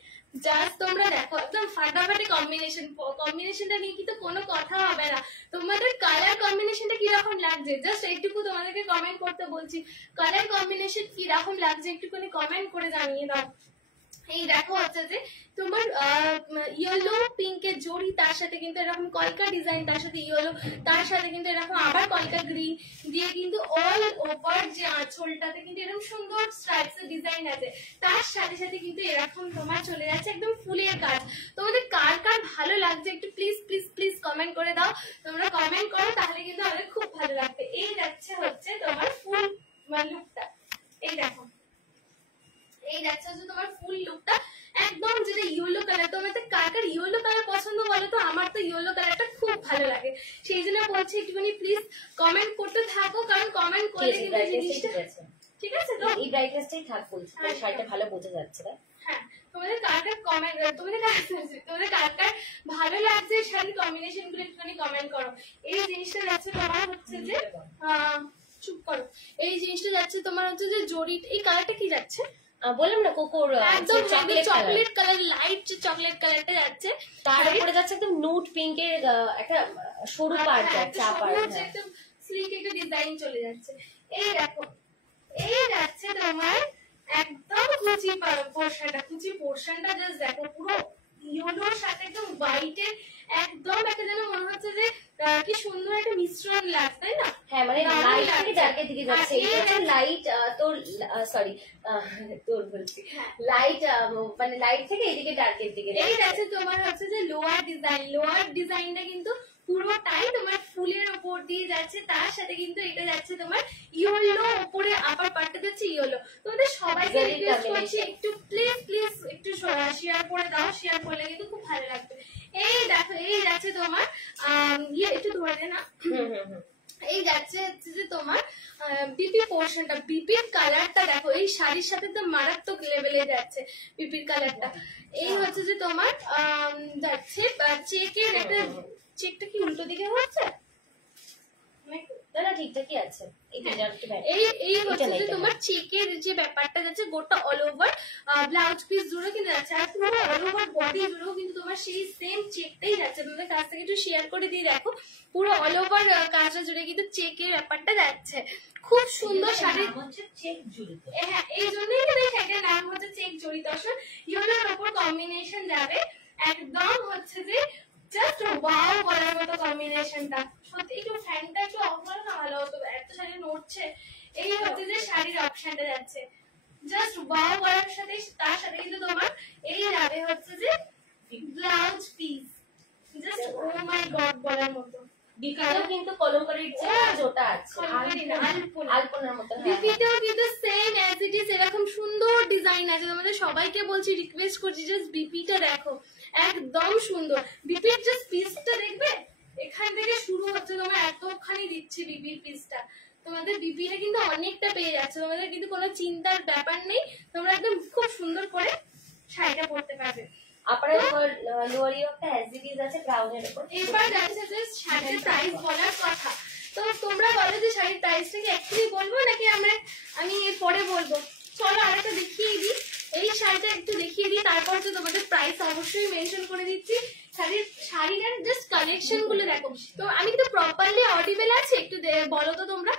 জাস্ট তোমরা দেখো একদম ফাটাফাটি কম্বিনেশনটা নিয়ে কিন্তু কোনো কথা হবে না। তোমাদের কালার কম্বিনেশনটা কিরকম লাগছে জাস্ট এইটুকু তোমাদেরকে কমেন্ট করতে বলছি, কালার কম্বিনেশন কিরকম লাগছে একটুখানি কমেন্ট করে জানিয়ে দাও। এই দেখো হচ্ছে যে তোমার ইয়েলো পিঙ্কের জড়ি, তার সাথে কিন্তু এরকম কলকা ডিজাইন, তার সাথে ইয়েলো, তার সাথে কিন্তু এরকম আবার কলকা গ্রিন দিয়ে কিন্তু অল ওভার যে আঁচলটাতে কিন্তু এরকম সুন্দর স্ট্রাইপস এর ডিজাইন আছে, তার সাথে সাথে কিন্তু এরকম তোমার চলে যাচ্ছে একদম ফুলের কাজ। তোমাদের কার কার ভালো লাগছে একটু প্লিজ প্লিজ প্লিজ কমেন্ট করে দাও, তোমরা কমেন্ট করো তাহলে কিন্তু আমাদের খুব ভালো লাগবে। এই যাচ্ছে হচ্ছে তোমার ফুল লুকটা, এই দেখো এই যাচ্ছে হচ্ছে তোমার ফুল লুকটা একদম যেটা ইয়েলো কালার। তোমাদের কার কার ইয়েলো কালার পছন্দ বলো তো, আমার তো ইয়েলো কালারটা খুব ভালো লাগে, সেই জন্য বলছি একটুখানি প্লিজ কমেন্ট করতে থাকো, কারণ কমেন্ট করলে কিন্তু জিনিসটা ঠিক আছে তো এই ব্রাইটনেসটাই থাক বলছি, শাড়িটা ভালো বোঝা যাচ্ছে না। হ্যাঁ তোমাদের কার কার কমেন্ট, তোমাদের কার কার ভালো লাগছে শাড়ির কম্বিনেশন গুলো একটুখানি কমেন্ট করো। এই জিনিসটা যাচ্ছে তোমার হচ্ছে যে চুপ করো, এই জিনিসটা যাচ্ছে তোমার হচ্ছে যে জড়ি, এই কালারটা কি যাচ্ছে বললাম না কোকোর একদম চকলেট কালার, লাইট চকলেট কালারটা যাচ্ছে, তার উপরে যাচ্ছে একদম নুট পিঙ্কের একটা সরু পাড় যাচ্ছে, একদম স্লিক একটা ডিজাইন চলে যাচ্ছে। এই দেখো এই যাচ্ছে তোমার একদম কুচি পোর্শনটা জাস্ট দেখো, পুরো ইয়েলোর সাথে একদম হোয়াইটের একদম একটা যেন মনে হচ্ছে যে কি সুন্দর একটা মিশ্রণ লাগছে, তাই না? হ্যাঁ মানে লাইট থেকে ডার্কের দিকে যাচ্ছে, এটা লাইট তোর সরি তোর বলছি লাইট, মানে লাইট থেকে এদিকে ডার্কের দিকে। এই যাচ্ছে তোমার হচ্ছে যে লোয়ার ডিজাইনটা কিন্তু পুরোটাই তোমার ফুলের উপর দিয়ে যাচ্ছে, তার সাথে কিন্তু এটা যাচ্ছে তোমার ইয়েলো, উপরে আপার পার্টটা যাচ্ছে ইয়েলো। তোমাদের সবাইকে রিকোয়েস্ট করছি একটু প্লিজ একটু শেয়ার করে দাও, শেয়ার করলে কিন্তু খুব ভালো লাগবে। এই দেখো এই যাচ্ছে তোমার একটু ধরে না, এই যাচ্ছে হচ্ছে যে তোমার বিপি পোর্শনটা, বিপির কালারটা দেখো এই শাড়ির সাথে তো মারাত্মক লেভেলে যাচ্ছে বিপির কালারটা। এই হচ্ছে যে তোমার যাচ্ছে চেকের একটা, চেকটা কি উল্টো দিকে হচ্ছে? না ঠিকঠাকই আছে। এই হচ্ছে যে তোমার চেকের যে ব্যাপারটা যাচ্ছে গোটা অল ওভার ব্লাউজ পিস জুড়ে কিন্তু যাচ্ছে, আর পুরো অল ওভার বডি জুড়েও কিন্তু তোমার সেই সেম চেকটাই যাচ্ছে। তোমাদের কাছ থেকে একটু শেয়ার করে দিয়ে দেখো, পুরো অল ওভার কাজটা জুড়ে কিন্তু চেকের ব্যাপারটা যাচ্ছে। খুব সুন্দর শাড়ি, চেক জড়িত। হ্যাঁ এই জন্যই কিন্তু শাড়িটার নাম হচ্ছে চেক জড়িত। ইয়েলোর উপর কম্বিনেশন যাবে, একদম হচ্ছে যে জাস্ট ওয়াও বলার মতো কম্বিনেশনটা। সত্যি একটু ফ্যানটা একটু অফ করো না, ভালো হতো, এত শাড়ি নড়ছে। এই হচ্ছে যে শাড়ির অপশনটা যাচ্ছে, জাস্ট ওয়াও বলার সাথে তার সাথে কিন্তু তোমার এই যাবে হচ্ছে যে ব্লাউজ পিস, জাস্ট ও মাই গড বলার মতো। বিপিতেও কিন্তু কলমকারীর যে জোটা আছে, আলপনার মতো। বিপিতেও কিন্তু সেম অ্যাজ ইট ইজ এরকম সুন্দর ডিজাইন আছে। তোমাদের সবাইকে বলছি, রিকোয়েস্ট করছি, জাস্ট বিপিটা দেখো, একদম সুন্দর। বিপির জাস্ট পিসটা দেখবে, এখান থেকে শুরু হচ্ছে, তোমার এতখানি দিচ্ছি বিপির পিসটা। তোমাদের বিপিটা কিন্তু অনেকটা পেয়ে যাচ্ছে, তোমাদের কিন্তু কোনো চিন্তার ব্যাপার নেই, তোমরা একদম খুব সুন্দর করে শাড়িটা পরতে পারবে। আপনার লোয়ারিও একটা এসডিডিজ আছে ব্রাউনের উপর। এবার যাচ্ছে যে শাড়ির প্রাইস বলার কথা, তো তোমরা বলো যে শাড়ির প্রাইসটা কি এক্ষুনি বলবো নাকি আমি পরে বলবো? চলো আরেকটা দেখিয়ে দিই, এই শাড়িটা একটু দেখিয়ে দিই, তারপর তো তোমাদের প্রাইস অবশ্যই মেনশন করে দিচ্ছি। শাড়িটার জাস্ট কালেকশন গুলো দেখো। তো আমি কিন্তু প্রপারলি অডিবল আছে, একটু বলো তো তোমরা।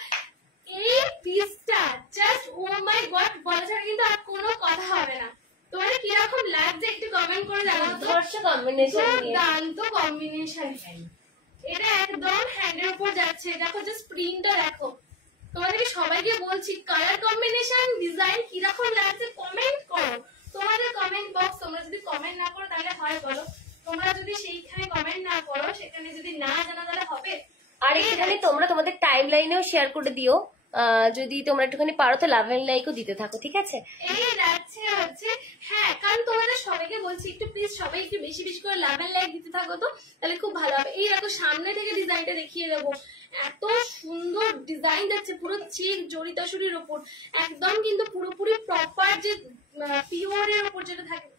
এই পিসটা জাস্ট ও মাই গড বলা ছাড়া কিন্তু আর কোনো কথা হবে না। তোমাদের কিরকম লাগছে একটু কমেন্ট করে জানাও তো। দুর্দান্ত কম্বিনেশন, এটা একদম হ্যান্ডের উপর যাচ্ছে। দেখো জাস্ট প্রিন্টটা দেখো, তোমাদেরকে সবাইকে বলছি কালার কম্বিনেশন ডিজাইন কিরকম লাগছে কমেন্ট করো। তোমাদের কমেন্ট বক্স, তোমরা যদি কমেন্ট না করো তাহলে হয় বলো? তোমরা যদি সেইখানে কমেন্ট না করো, সেখানে যদি না জানো তাহলে হবে? আর এখানে তোমরা তোমাদের টাইম লাইনেও শেয়ার করে দিও, যদি তোমরা একটুখানি পারো তো লাভ এন্ড লাইকও দিতে থাকো, ঠিক আছে? এই যাচ্ছে হচ্ছে, হ্যাঁ কারণ তোমাদের সবাইকে বলছি একটু প্লিজ সবাই একটু বেশি বেশি করে লাভ এন্ড লাইক দিতে থাকো, তো তাহলে খুব ভালো হবে। এই দেখো সামনে থেকে ডিজাইনটা দেখিয়ে দেবো, এত সুন্দর ডিজাইন যাচ্ছে, পুরো চেক জড়িতাশুরির উপর, একদম কিন্তু পুরোপুরি প্রপার যে পিওরের উপর যেটা থাকে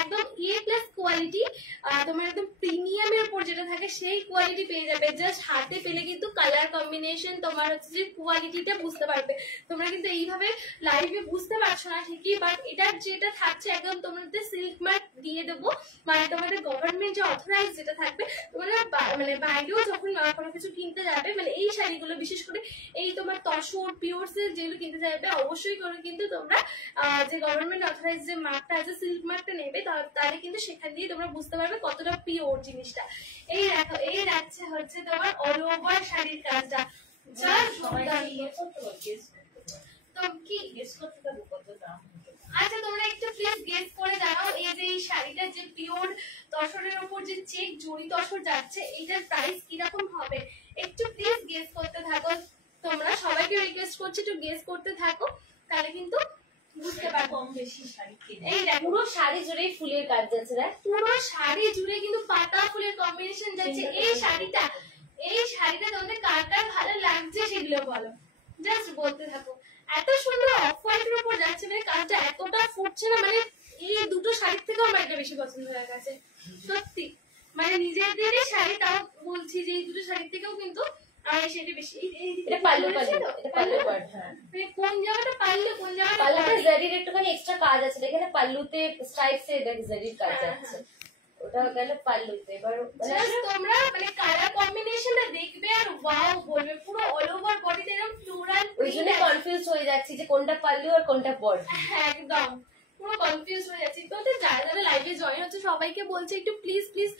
একদম A+ কোয়ালিটি, তোমার একদম প্রিমিয়ামের উপর যেটা থাকে সেই কোয়ালিটি পেয়ে যাবে। জাস্ট হাতে পেলে কিন্তু কালার কম্বিনেশন তোমার হচ্ছে যে কোয়ালিটিটা বুঝতে পারবে। তোমরা কিন্তু এইভাবে লাইভে বুঝতে পারছো না ঠিকই, বাট এটা যেটা থাকছে একদম তোমাদের সিল্ক মার্ক দিয়ে দেবো, মানে তোমাদের গভর্নমেন্ট যে অথরাইজ যেটা থাকবে, তোমরা মানে বাইরেও যখন কোনো কিছু কিনতে যাবে, মানে এই শাড়িগুলো বিশেষ করে এই তোমার তসর পিওর সিল্ক যেগুলো কিনতে যাবে, অবশ্যই করে কিন্তু তোমরা যে গভর্নমেন্ট অথরাইজ যে মার্কটা আছে সিল্ক মার্কটা নেবে, তাহলে কিন্তু সেখান দিয়ে তোমরা বুঝতে পারবে কতটা পিওর জিনিসটা। এই দেখো এই যাচ্ছে হচ্ছে তোমার অল ওভার শাড়ির কাজটা, আচ্ছা তোমরা একটু প্লিজ গেস করে দাও, এই যে এই শাড়িটা যে পিওর তসরের উপর যে চেক জড়ি তসর যাচ্ছে, এইটার প্রাইস কিরকম হবে একটু প্লিজ গেস করতে থাকো। তোমরা সবাইকে রিকোয়েস্ট করছি একটু গেস করতে থাকো, তাহলে কিন্তু বুঝতে পারবো। কম বেশি শাড়ি এই দেখো পুরো শাড়ি জুড়েই ফুলের কাজ যাচ্ছে, পুরো শাড়ি জুড়ে কিন্তু পাতা ফুলের কম্বিনেশন যাচ্ছে। এই শাড়িটা তোমাদের কার কার ভালো লাগছে সেগুলো বলো, জাস্ট বলতে থাকো। এত সুন্দর অফ হোয়াইটের উপর যাচ্ছে, মানে কাজটা এতটা ফুটছে না, মানে এই দুটো শাড়ির থেকেও আমার এটা বেশি পছন্দ হয়ে গেছে সত্যি। মানে নিজেদেরই শাড়ি, তাও বলছি যে এই দুটো শাড়ির থেকেও কিন্তু সেটা বেশি। এটা পাল্লু পার্ট, হ্যাঁ কোন জায়গাটা পাল্লু, কোন জায়গাটা পাল্লুতে জারির একটুখানি এক্সট্রা কাজ আছে, এখানে পাল্লুতে স্ট্রাইপস এ দেখ জারির কাজ আছে, ওটা গেল পাল্লুতে। এবার তোমরা মানে কালার কম্বিনেশনটা দেখবে আর ওয়াও বলবে, পুরো অল ওভার বডিতে এরকম ফ্লোরাল, ওই জন্য কনফিউজ হয়ে যাচ্ছি যে কোনটা পাল্লু আর কোনটা বডি। একদম পুরো কনফিউজ হয়ে যাচ্ছি। তোমাদের যারা যারা লাইভে জয়েন হচ্ছে সবাইকে বলছি একটু প্লিজ প্লিজ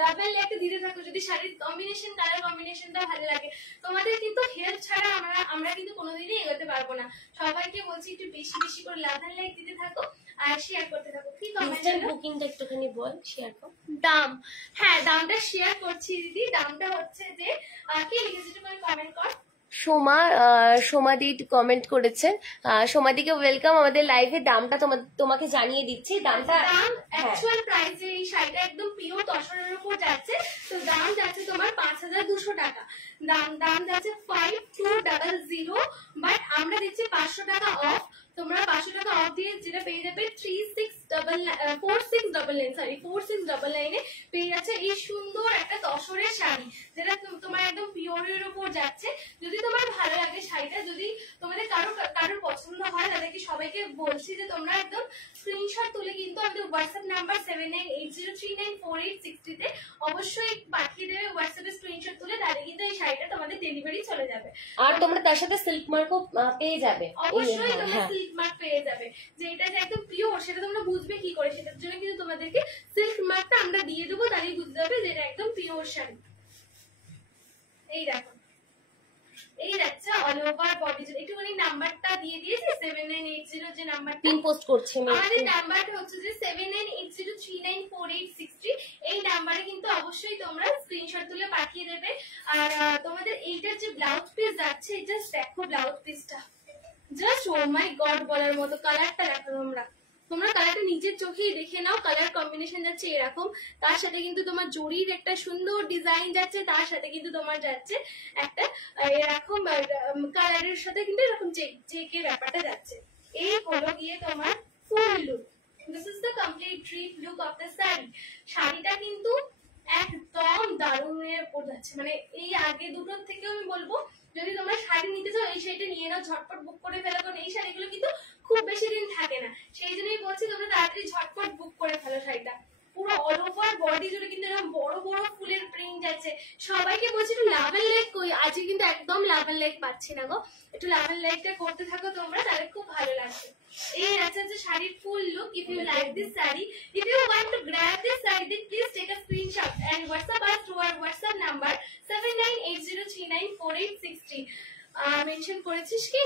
লাভ এন্ড লাইকটা দিতে থাকো, যদি শাড়ির কম্বিনেশন কালার কম্বিনেশনটা ভালো লাগে। তোমাদের কিন্তু হেল্প ছাড়া আমরা কিন্তু কোনোদিনই এগোতে পারবো না। সবাইকে বলছি একটু বেশি বেশি করে লাভ এন্ড লাইক দিতে থাকো আর শেয়ার করতে থাকো। কি কমেন্ট বুকিংটা একটুখানি বল, শেয়ার কর। দাম, হ্যাঁ দামটা শেয়ার করছি দিদি। দামটা হচ্ছে যে কে লিখেছে একটু কমেন্ট কর। সোমাদি কমেন্ট করেছেন, সোমাদিকে ওয়েলকাম আমাদের লাইভে। দামটা তোমাকে জানিয়ে দিচ্ছি। দামটা দাম অ্যাকচুয়াল প্রাইস যে এই শাড়িটা একদম পিওর তসরের উপর যাচ্ছে, তো দাম যাচ্ছে তোমার 5200 টাকা। দাম যাচ্ছে 5200, বাট আমরা দিচ্ছি 500 টাকা অফ। তোমরা 500 টাকা অফ দিয়ে যেটা পেয়ে যাবে 4699 পেয়ে যাচ্ছে এই সুন্দর একটা তসরের শাড়ি, যেটা তোমার একদম পিওরের উপর যাচ্ছে। যদি তোমার ভালো লাগে শাড়িটা, যদি তোমাদের কারোর পছন্দ হয়, তাদেরকে সবাইকে বলছি যে তোমরা একদম স্ক্রিনশট তুলে কিন্তু আমাদের হোয়াটসঅ্যাপ নাম্বার 7980394860 তে অবশ্যই পাঠিয়ে দেবে হোয়াটসঅ্যাপে স্ক্রিনশট তুলে, তাহলে কিন্তু এই শাড়িটা তোমাদের ডেলিভারি চলে যাবে। আর তোমরা তার সাথে সিল্ক মার্কও পেয়ে যাবে। অবশ্যই তোমরা সিল্ক মার্ক পেয়ে যাবে, যে এটা যে একদম পিওর সেটা তোমরা বুঝবে কি করে, সেটার জন্য কিন্তু তোমাদেরকে সিল্ক মার্কটা আমরা দিয়ে দেবো, তাহলেই বুঝতে হবে যে এটা একদম পিওর শাড়ি। এই দেখো, এই যাচ্ছে অল ওভার বডি। একটুখানি নাম্বারটা দিয়ে দিয়েছি 7980 যে নাম্বারটা পিন পোস্ট করছে। আমাদের নাম্বারটা হচ্ছে যে 7980394860। এই নাম্বারে কিন্তু অবশ্যই তোমরা স্ক্রিনশট তুলে পাঠিয়ে দেবে। আর তোমাদের এইটার যে ব্লাউজ পিস যাচ্ছে, জাস্ট দেখো ব্লাউজ পিসটা, জাস্ট ও মাই গড বলার মতো। কালারটা দেখো তোমরা কালারটা নিজের চোখেই দেখে নাও। কালার কম্বিনেশন যাচ্ছে এরকম, তার সাথে কিন্তু তোমার জরির একটা সুন্দর ডিজাইন যাচ্ছে, তার সাথে কিন্তু তোমার যাচ্ছে একটা এরকম কালারের সাথে কিন্তু এরকম চেকের ব্যাপারটা যাচ্ছে। এই হলো গিয়ে তোমার ফুল look. This is the complete drip look of the sari. শাড়িটা কিন্তু একদম দারুণের উপর যাচ্ছে, মানে এই আগে দুটোর থেকে আমি বলবো যদি তোমরা শাড়ি নিতে চাও এই শাড়িটা নিয়ে নাও, ঝটপট বুক করে ফেলো, কারণ এই শাড়িগুলো কিন্তু খুব বেশি দিন থাকে না। সেই জন্যই বলছি তোমরা তাড়াতাড়ি ঝটপট বুক করে ফেলো শাড়িটা। পুরো অল ওভার বডি জুড়ে কিন্তু এরকম বড় বড় ফুলের প্রিন্ট আছে। সবাইকে বলছি একটু লাভ এন্ড লাইক কই, আজকে কিন্তু একদম লাভ এন্ড লাইক পাচ্ছি না গো। একটু লাভ এন্ড লাইকটা করতে থাকো তোমরা, তাহলে খুব ভালো লাগবে। এই আছে যে শাড়ির full look. If you like this sari, if you want to grab this sari, then please take a screenshot and WhatsApp us through our WhatsApp number 7980394860। Mention করেছিস কি?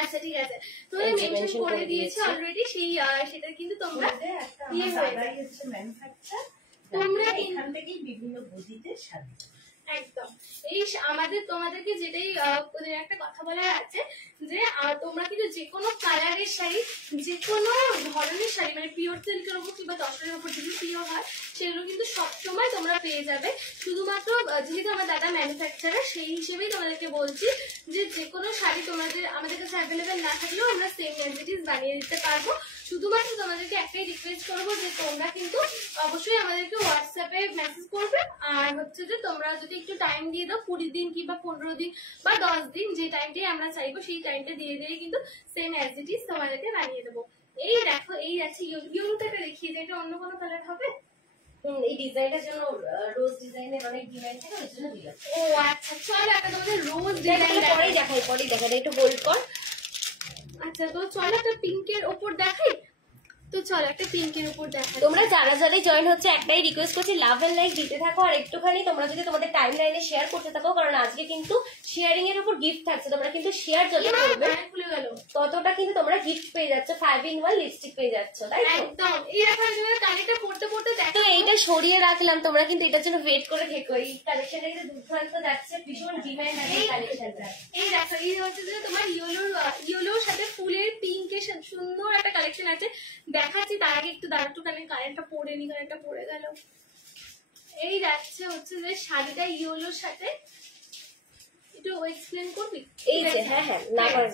আচ্ছা ঠিক আছে, তোমরা মেনশন করে দিয়েছি অলরেডি। সেটা কিন্তু তোমরা দিয়ে হয়ে যাচ্ছে ম্যানুফ্যাকচার। তোমরা এখান থেকেই বিভিন্ন গদিতে সাজাবে একদম। এই আমাদের তোমাদেরকে যেটাই একটা কথা বলার আছে যে তোমরা কিন্তু যে কোনো কালারের শাড়ি, যে কোনো ধরনের শাড়ি, মানে পিওর সিল্কের উপর কিংবা তসরের উপর যদি পিওর হয়, সেগুলো কিন্তু সবসময় তোমরা পেয়ে যাবে। শুধুমাত্র যেহেতু আমার দাদা ম্যানুফ্যাকচারার, সেই হিসেবেই তোমাদেরকে বলছি যে যে কোনো শাড়ি তোমাদের আমাদের কাছে অ্যাভেলেবেল না থাকলেও আমরা সেম কোয়ান্টিটিস বানিয়ে দিতে পারবো। শুধুমাত্র তোমাদেরকে একটাই রিকোয়েস্ট করবো যে তোমরা কিন্তু অবশ্যই আমাদেরকে হোয়াটসঅ্যাপে মেসেজ করবে। আর হচ্ছে যে তোমরা যদি একটু টাইম দিয়ে দাও, 20 দিন কিংবা 15 দিন বা 10 দিন, যে টাইমটাই আমরা চাইবো সেই টাইমটা দিয়ে দিয়ে কিন্তু সেম অ্যাজ ইট ইজ তোমাদেরকে বানিয়ে দেবো। এই দেখো, এই আছে ইয়েলোটা দেখিয়ে, যে এটা অন্য কোনো কালার হবে। এই ডিজাইনটার জন্য রোজ ডিজাইনের অনেক ডিজাইন থাকে, ওই জন্য দিলাম। ও আচ্ছা, চলো একটা তোমাদের রোজ ডিজাইন পরেই দেখাই একটু হোল্ড কর। আচ্ছা, তো চলো একটা পিঙ্কের ওপর দেখাই। তো চলো একটা পিঙ্কের উপর দেখা। তোমরা যারা যারাই জয়েন হচ্ছে একটাই রিকোয়েস্ট করছি, লাভ এন্ড লাইক দিতে থাকো। আর একটুখানি তোমরা যদি তোমাদের টাইম লাইনে শেয়ার করতে থাকো, কারণ আজকে কিন্তু শেয়ারিং এর উপর গিফট থাকছে। তোমরা কিন্তু শেয়ার যত করবে ততটা কিন্তু তোমরা গিফট পেয়ে যাচ্ছ। 5-in-1 লিপস্টিক পেয়ে যাচ্ছ, তাই তো? একদম। এই দেখো কানেরটা পড়তে পড়তে দেখো, তো এইটা সরিয়ে রাখলাম, তোমরা কিন্তু এটার জন্য ওয়েট করে থেকো। এই কালেকশনটা কিন্তু দুর্দান্ত যাচ্ছে, ভীষণ ডিমান্ড আছে এই কালেকশনটা। এই দেখো, এই হচ্ছে যে তোমার ইয়েলোর সাথে ফুলের পিঙ্কের সুন্দর একটা কালেকশন আছে, দেখাচ্ছি। তার আগে একটু দাঁড়াটুখানি কারেন্টটা পড়ে নি, কারেন্টটা পড়ে গেল। এই যাচ্ছে হচ্ছে যে শাড়িটা ইয়েলোর সাথে, একটু এক্সপ্লেন করবি? এই যে হ্যাঁ না করেন।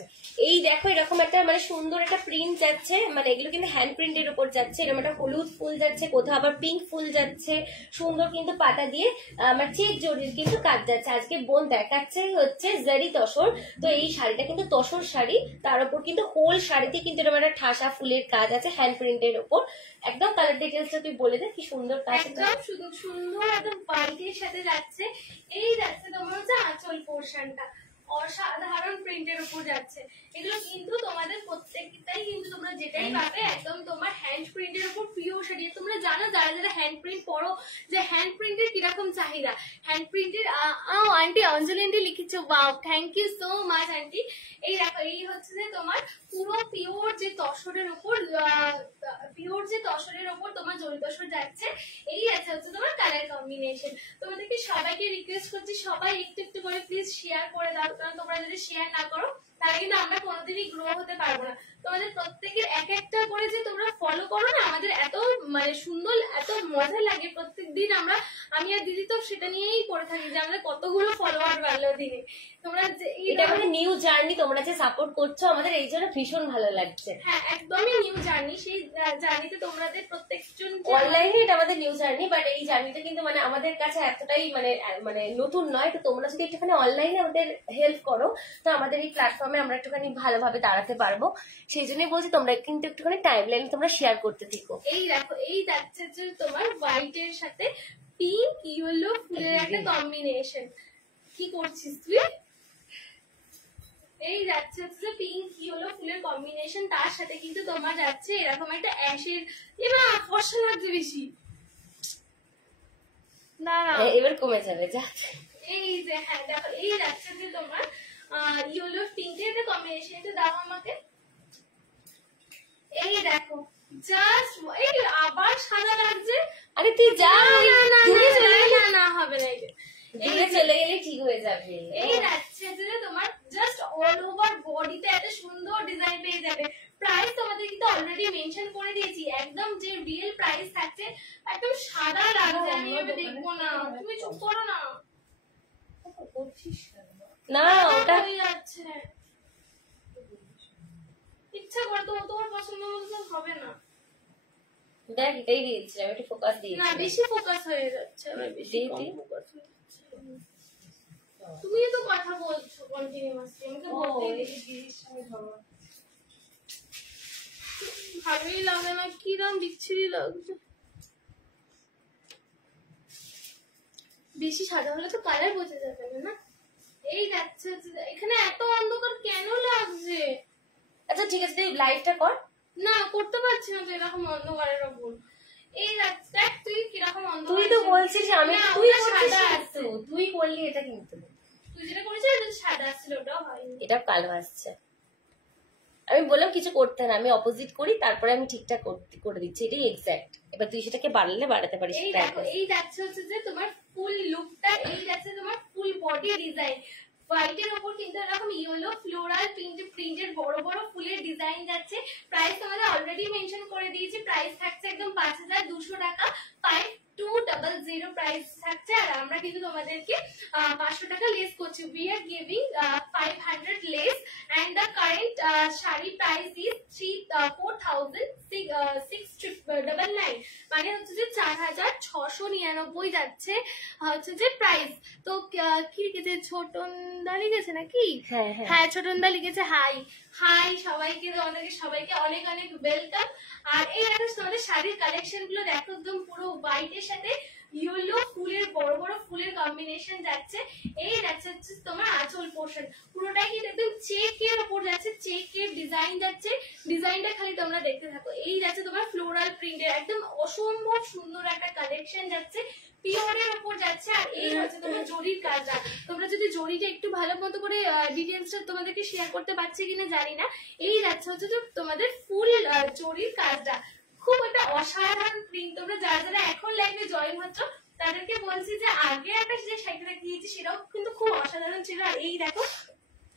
এই দেখো এরকম একটা মানে সুন্দর একটা প্রিন্ট যাচ্ছে, মানে এগুলো কিন্তু হ্যান্ড প্রিন্টের উপর যাচ্ছে। এরকম একটা হলুদ ফুল যাচ্ছে, কোথাও আবার পিঙ্ক ফুল যাচ্ছে, সুন্দর কিন্তু পাতা দিয়ে আমার চেক জরির কিন্তু কাজ যাচ্ছে। আজকে বোন দেখাচ্ছে হচ্ছে জারি তসর। তো এই শাড়িটা কিন্তু তসর শাড়ি, তার উপর কিন্তু হোল শাড়িতে কিন্তু এরকম একটা ঠাসা ফুলের কাজ আছে হ্যান্ড প্রিন্টের উপর। একদম কালার ডিটেলসটা তুই বলে দে, কি সুন্দর কাজ। একদম সুন্দর একদম হোয়াইটের সাথে যাচ্ছে। এই যাচ্ছে তোমার হচ্ছে আঁচল পোর্শনটা অসাধারণ প্রিন্টের উপর যাচ্ছে। এগুলো কিন্তু তোমাদের প্রত্যেকটাই কিন্তু তোমরা যেটাই পাবে একদম তোমার হ্যান্ড প্রিন্টের উপর পিওর শাড়ি। তোমরা জানো যারা যারা হ্যান্ড প্রিন্ট পরো যে হ্যান্ড প্রিন্টের কিরকম চাহিদা। হ্যান্ড প্রিন্টের আন্টি অঞ্জলি আন্টি লিখেছো, wow thank you so much aunty. এই দেখো এই হচ্ছে যে তোমার পুরো পিওর যে তসরের উপর তোমার জরি তসর যাচ্ছে। এই আছে হচ্ছে তোমার কালার কম্বিনেশন। তোমাদেরকে সবাইকে রিকোয়েস্ট করছি সবাই একটু একটু করে প্লিজ শেয়ার করে দাও, কারণ তোমরা যদি শেয়ার না করো তাহলে কিন্তু আমরা কোনোদিনই গ্রো হতে পারবো না। তোমাদের প্রত্যেকের এক একটা করে যে তোমরা ফলো করো না, আমাদের এত মানে সুন্দর এত মজা লাগে। প্রত্যেকদিন আমি আর দিদি তো সেটা নিয়েই পড়ে থাকি যে আমাদের কতগুলো ফলোয়ার বাড়লো দিনে। তোমরা এটা আমাদের নিউ জার্নি, তোমরা যে সাপোর্ট করছো আমাদের এই জন্য ভীষণ ভালো লাগছে। হ্যাঁ একদমই নিউ জার্নি, সেই জার্নিতে তোমাদের প্রত্যেকজন অনলাইনে এটা আমাদের নিউ জার্নি, বাট এই জার্নিটা কিন্তু মানে আমাদের কাছে এতটাই মানে নতুন নয়। তো তোমরা যদি একটুখানি অনলাইনে আমাদের হেল্প করো তো আমাদের এই প্ল্যাটফর্মে আমরা একটুখানি ভালোভাবে দাঁড়াতে পারবো। সেই জন্যই বলছি তোমরা কিন্তু একটুখানি টাইমলাইনে তোমরা শেয়ার করতে থেকো। এই দেখো এই যাচ্ছে যে তোমার হোয়াইট এর সাথে পিঙ্ক ইয়েলো ফুলের একটা কম্বিনেশন। কি করছিস তুই? এই যাচ্ছে হচ্ছে পিঙ্ক ইয়েলো ফুলের কম্বিনেশন, তার সাথে কিন্তু তোমার যাচ্ছে এরকম একটা অ্যাশের। এবার ফর্সা লাগছে বেশি না, এবার কমে যাবে যা। এই যে হ্যাঁ দেখো এই যাচ্ছে যে তোমার ইয়েলো পিঙ্কের একটা কম্বিনেশন। একটু দাও আমাকে। এই দেখো জাস্ট এই আবার সাদা লাগছে। আরে তুই যা, দূরে চলে গেলে না হবে না, দূরে চলে গেলে ঠিক হয়ে যাবে। এই যাচ্ছে যে তোমার জাস্ট অল ওভার বডিতে একটা সুন্দর ডিজাইন পেয়ে যাবে। প্রাইস তোমাদের কিন্তু অলরেডি মেনশন করে দিয়েছি, একদম যে রিয়েল প্রাইস থাকছে। একদম সাদা লাগছে, আমি এভাবে দেখবো না, তুমি চুপ করো না। না ওটা হয়ে যাচ্ছে, ইচ্ছা করে তো তোমার পছন্দ মতো হবে না। দেখ এটাই দিয়েছিলাম, একটু ফোকাস দিয়েছি না বেশি ফোকাস হয়ে যাচ্ছে, আবার বেশি কম ফোকাস হয়ে যাচ্ছে। তুমি তো কথা বলছো কন্টিনিউয়াসলি, আমাকে বলতেই ভালোই লাগে না, কিরম বিচ্ছিরি লাগছে। বেশি সাদা হলে তো কালার বোঝা যাবে না। এই যাচ্ছে এখানে এত অন্ধকার কেন লাগছে? আচ্ছা ঠিক আছে তুই লাইভটা কর। না করতে পারছি না তো এরকম অন্ধকারের ওপর। এই যাচ্ছে তুই কিরকম অন্ধকার, তুই তো বলছিস আমি, তুই সাদা আসছো, তুই করলি এটা, কিন্তু তুই যেটা করেছিস সাদা আসছিল ওটাও হয়নি, এটা কালো আসছে। আমি বললাম কিছু করতে না, আমি অপোজিট করি তারপরে আমি ঠিকঠাক করে দিচ্ছি, এটাই এক্স্যাক্ট। এবার তুই সেটাকে বাড়ালে বাড়াতে পারিস। এই দেখো এই যাচ্ছে হচ্ছে যে তোমার ফুল লুকটা, এই যাচ্ছে তোমার ফুল বডি ডিজাইন। হোয়াইট এর উপর কিন্তু এরকম ইয়েলো ফ্লোরাল প্রিন্টের বড় বড় ফুলের ডিজাইন যাচ্ছে। প্রাইস তোমাদের অলরেডি মেনশন করে দিয়েছি, প্রাইস থাকছে একদম 5200 টাকা, 5200 প্রাইস থাকছে। আর আমরা কিন্তু তোমাদেরকে 500 টাকা লেস করছি। We are giving 500 less and the current sari price is 4699, মানে হচ্ছে যে 4699 যাচ্ছে হচ্ছে যে প্রাইস। তো কি লিখেছে, ছোটনদা লিখেছে নাকি? হ্যাঁ ছোটনদা লিখেছে হাই হাই সবাইকে, তোমাদেরকে সবাইকে অনেক অনেক ওয়েলকাম। আর এই দেখো তোমাদের শাড়ির কালেকশন গুলো দেখো, একদম পুরো হোয়াইটের সাথে ইয়েলো ফুলের বড় বড় ফুলের কম্বিনেশন যাচ্ছে। এই যাচ্ছে তোমার আঁচল পোর্শন পুরোটাই কিন্তু একদম চেকের উপর যাচ্ছে, চেকের ডিজাইন যাচ্ছে। ডিজাইনটা খালি তোমরা দেখতে থাকো। এই যাচ্ছে তোমার ফ্লোরাল প্রিন্টের একদম অসম্ভব সুন্দর একটা কালেকশন যাচ্ছে, পিওরের উপর যাচ্ছে। আর এই হচ্ছে তোমার জরির কাজটা। তোমরা যদি জরিটা একটু ভালো মতো করে ডিটেলসটা তোমাদেরকে শেয়ার করতে পারছি কিনা জানি না। এই যাচ্ছে হচ্ছে তোমাদের ফুল জরির কাজটা, খুব একটা অসাধারণ প্রিন্ট। তোমরা যারা যারা এখন লাইভে জয়েন হচ্ছ তাদেরকে বলছি যে আগে একটা যে শাড়িটা দেখিয়েছি সেটাও কিন্তু খুব অসাধারণ ছিল। আর এই দেখো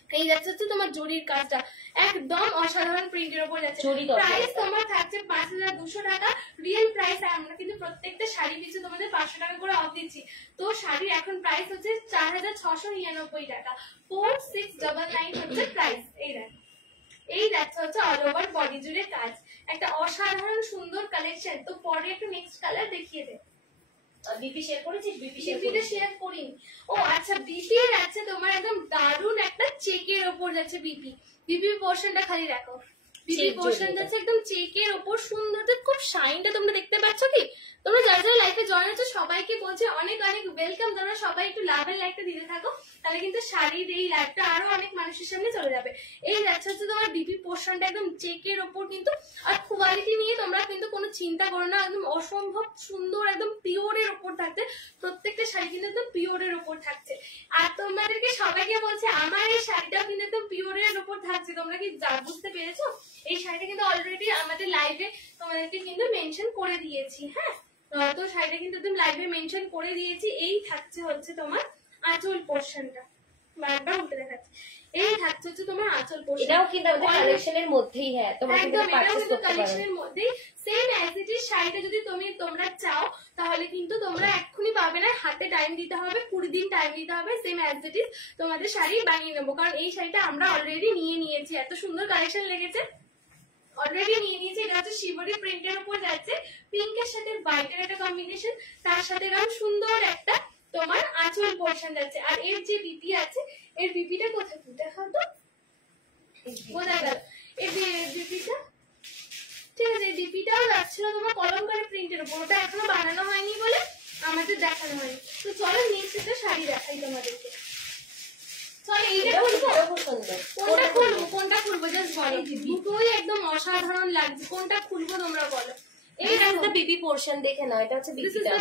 এই যাচ্ছে হচ্ছে তোমার জরির কাজটা, একদম অসাধারণ প্রিন্টের উপর যাচ্ছে। প্রাইস তোমার থাকছে 5200 টাকা রিয়েল প্রাইস। আমরা কিন্তু প্রত্যেকটা শাড়ি পিছু তোমাদের 500 টাকা করে অফ দিচ্ছি। তো শাড়ির এখন প্রাইস হচ্ছে 4699 টাকা, 4699 হচ্ছে প্রাইস। এই দেখো এই যাচ্ছে হচ্ছে অল ওভার বডি জুড়ে কাজ, একটা অসাধারণ সুন্দর কালেকশন। তো পরে একটু নেক্সট কালার দেখিয়ে দে। বিপি শেয়ার করেছিস? বিপি শেয়ার করিনি। ও আচ্ছা বিপি এর আছে তোমার একদম দারুণ একটা চেকের উপর যাচ্ছে। বিপি পোর্শনটা খালি দেখো, বিবি পোর্শন যাচ্ছে একদম চেকের ওপর সুন্দর, খুব শাইনটা তোমরা দেখতে পাচ্ছ কি? তোমরা যারা যারা লাইফে জয়েন হচ্ছে সবাইকে বলছে অনেক অনেক ওয়েলকাম। তোমরা সবাই একটু লাভের লাইকটা দিতে থাকো, তাহলে কিন্তু শাড়ির এই লাইফটা আরো অনেক মানুষের সামনে চলে যাবে। এই যাচ্ছে হচ্ছে তোমার বিবি পোর্শনটা একদম চেকের ওপর কিন্তু, আর কোয়ালিটি নিয়ে তোমরা কিন্তু কোনো চিন্তা করো না, একদম অসম্ভব সুন্দর, একদম পিওরের ওপর থাকছে। প্রত্যেকটা শাড়ি কিন্তু একদম পিওরের ওপর থাকছে। আর তোমাদেরকে সবাইকে বলছে আমার এই শাড়িটাও কিন্তু একদম পিওরের ওপর থাকছে। তোমরা কি বুঝতে পেরেছো? এই শাড়িটা কিন্তু অলরেডি আমাদের লাইভে তোমাদেরকে কিন্তু মেনশন করে দিয়েছি। হ্যাঁ, তো শাড়িটা কিন্তু একদম লাইভে মেনশন করে দিয়েছি। এই থাকছে হচ্ছে তোমার আঁচল পোর্শনটা, বারবার উল্টে দেখাচ্ছি। এই থাকছে হচ্ছে তোমার আঁচল পোর্শন, এটাও কিন্তু আমাদের কালেকশনের মধ্যেই। হ্যাঁ, তোমরা কিন্তু পারচেজ করতে পারো কালেকশনের মধ্যেই। সেম অ্যাজ ইট ইজ শাড়িটা যদি তোমরা চাও তাহলে কিন্তু তোমরা এক্ষুনি পাবে না, হাতে টাইম দিতে হবে, 20 দিন টাইম দিতে হবে। সেম অ্যাজ ইট ইজ তোমাদের শাড়ি বানিয়ে নেবো, কারণ এই শাড়িটা আমরা অলরেডি নিয়ে নিয়েছি। এত সুন্দর কালেকশন লেগেছে, অলরেডি নিয়ে নিয়েছি। এটা হচ্ছে শিবরি প্রিন্টের উপর যাচ্ছে, পিঙ্কের সাথে হোয়াইটের একটা কম্বিনেশন, তার সাথে এরকম সুন্দর একটা তোমার আঁচল পোর্শন যাচ্ছে। আর এর যে বিপি আছে, এর বিপিটা কোথায় দেখাও তো, বোঝা গেল এই বিপিটা? ঠিক আছে, এই বিপিটাও যাচ্ছিল তোমার কলমকারী প্রিন্টের উপর, ওটা এখনো বানানো হয়নি বলে আমাদের দেখানো হয়নি। তো চলো নেক্সট একটা শাড়ি দেখাই তোমাদেরকে। চলো এইটা খুলবো, কোনটা খুলবো জাস্ট বলো। দুটোই একদম অসাধারণ লাগছে, কোনটা খুলবো তোমরা বলো। এই একটা বিবি পোর্শন দেখে নাও, এটা হচ্ছে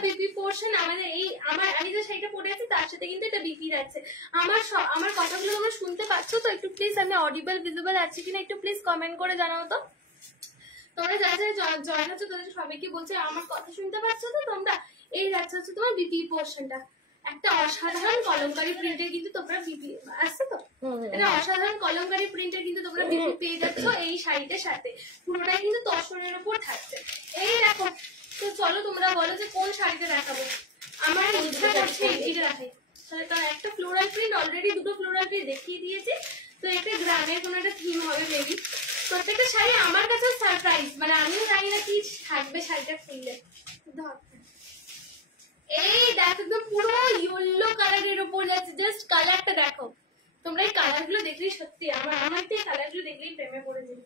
বিপি পোর্শন। আমাদের এই আমি যে শাড়িটা পরে আছি তার সাথে কিন্তু এটা বিপি যাচ্ছে। আমার কথাগুলো তোমরা শুনতে পাচ্ছ তো? একটু প্লিজ, আমি অডিবল ভিজিবল আছে কিনা একটু প্লিজ কমেন্ট করে জানাও তো। তোমরা যারা যারা জয়েন হচ্ছে তাদের সবাইকে বলছে আমার কথা শুনতে পাচ্ছ তো তোমরা? এই যাচ্ছে হচ্ছে তোমার বিপি পোর্শনটা, একটা অসাধারণ কলমকারী প্রিন্টের কিন্তু তোমরা বিপি আসছে তো, এটা অসাধারণ কলমকারী প্রিন্টের কিন্তু তোমরা বিপি পেয়ে যাচ্ছ এই শাড়িটার সাথে। পুরোটাই কিন্তু তসরের উপর থাকছে। এই দেখো, তো চলো তোমরা বলো যে কোন শাড়িটা দেখাবো। আমার ইচ্ছা করছে এইটা দেখাই, কারণ একটা ফ্লোরাল প্রিন্ট অলরেডি, দুটো ফ্লোরাল প্রিন্ট দেখিয়ে দিয়েছে, তো একটা গ্রামের কোনো একটা থিম হবে মেবি। প্রত্যেকটা শাড়ি আমার কাছে সারপ্রাইজ, মানে আমিও জানি না কি থাকবে শাড়িটা খুললে। এই দেখো একদম পুরো ইয়েলো কালারের উপর যাচ্ছে, জাস্ট কালারটা দেখো তোমরা। এই কালার গুলো দেখলেই সত্যি আমার তো এই কালার গুলো দেখলেই প্রেমে পড়ে যাবে।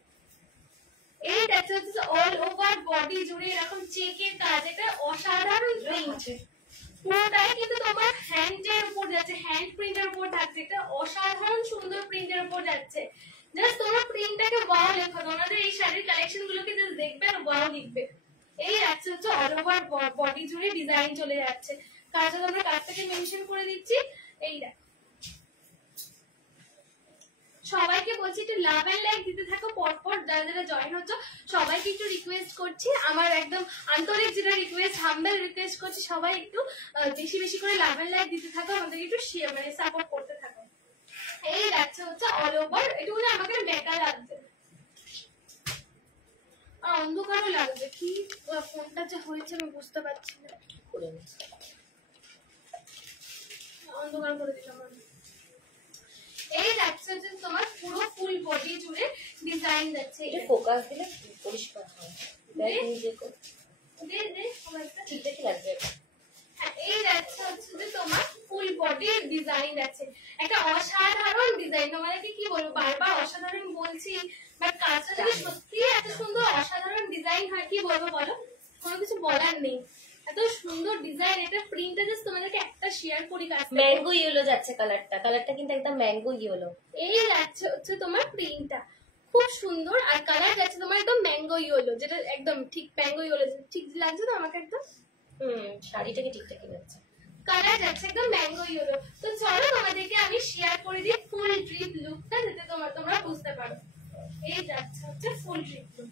এই দেখো অল ওভার বডি জুড়ে এরকম চেকের কাজ, এটা অসাধারণ প্রিন্ট। পুরোটাই কিন্তু তোমার হ্যান্ডের উপর যাচ্ছে, হ্যান্ড প্রিন্টের উপর থাকছে, এটা অসাধারণ সুন্দর প্রিন্টের উপর যাচ্ছে। জাস্ট তোমরা প্রিন্টটাকে ওয়াও লেখো, তোমাদের এই শাড়ির কালেকশন গুলোকে জাস্ট দেখবে আর ওয়াও লিখবে। এই যাচ্ছে হচ্ছে অল ওভার বডি জুড়ে ডিজাইন চলে যাচ্ছে। কাজটা আমরা কাজটাকে মেনশন করে দিচ্ছি। এই দেখ, সবাইকে বলছি একটু লাভ এন্ড লাইক দিতে থাকো পরপর, যারা যারা জয়েন হচ্ছে সবাইকে একটু রিকোয়েস্ট করছি, আমার একদম আন্তরিক যেটা রিকোয়েস্ট, হাম্বেল রিকোয়েস্ট করছি, সবাই একটু বেশি বেশি করে লাভ এন্ড লাইক দিতে থাকো, আমাদেরকে একটু মানে সাপোর্ট করতে থাকো। এই যাচ্ছে হচ্ছে অল ওভার, একটু আমাকে বেকার লাগছে আর অন্ধকারও লাগবে, কি ফোনটা যে হয়েছে আমি বুঝতে পারছি না, অন্ধকার করে দিলাম আমি। এই যাচ্ছে হচ্ছে তোমার পুরো ফুল বডি জুড়ে ডিজাইন যাচ্ছে, এটা ফোকাস দিলে পরিষ্কার হয়, ঠিক দেখে লাগবে। এই যাচ্ছে হচ্ছে যে তোমার ফুল বডি ডিজাইন যাচ্ছে, একটা অসাধারণ ডিজাইন। তোমাদেরকে কি বলবো, বারবার অসাধারণ বলছি, বাট কাজটা যদি সত্যি এত সুন্দর অসাধারণ ডিজাইন হয় কি বলবো বলো, কোনো কিছু বলার নেই। এত সুন্দর ডিজাইন, এটা প্রিন্টটা জাস্ট তোমাদেরকে একটা শেয়ার করি। ম্যাঙ্গো ইয়েলো যাচ্ছে কালারটা কিন্তু একদম ম্যাঙ্গো ইয়েলো। এই যাচ্ছে হচ্ছে তোমার প্রিন্টটা খুব সুন্দর, আর কালার যাচ্ছে তোমার একদম ম্যাঙ্গো ইয়েলো, যেটা একদম ঠিক ম্যাঙ্গো ইয়েলো, ঠিক লাগছে তো আমাকে একদম। শাড়িটাকে ঠিকঠাকই যাচ্ছে, কালার যাচ্ছে একদম ম্যাঙ্গো ইয়েলো। তো চলো তোমাদেরকে আমি শেয়ার করে দিই ফুল ড্রিপ লুকটা, যাতে তোমরা বুঝতে পারো। এই যাচ্ছে হচ্ছে full drip look,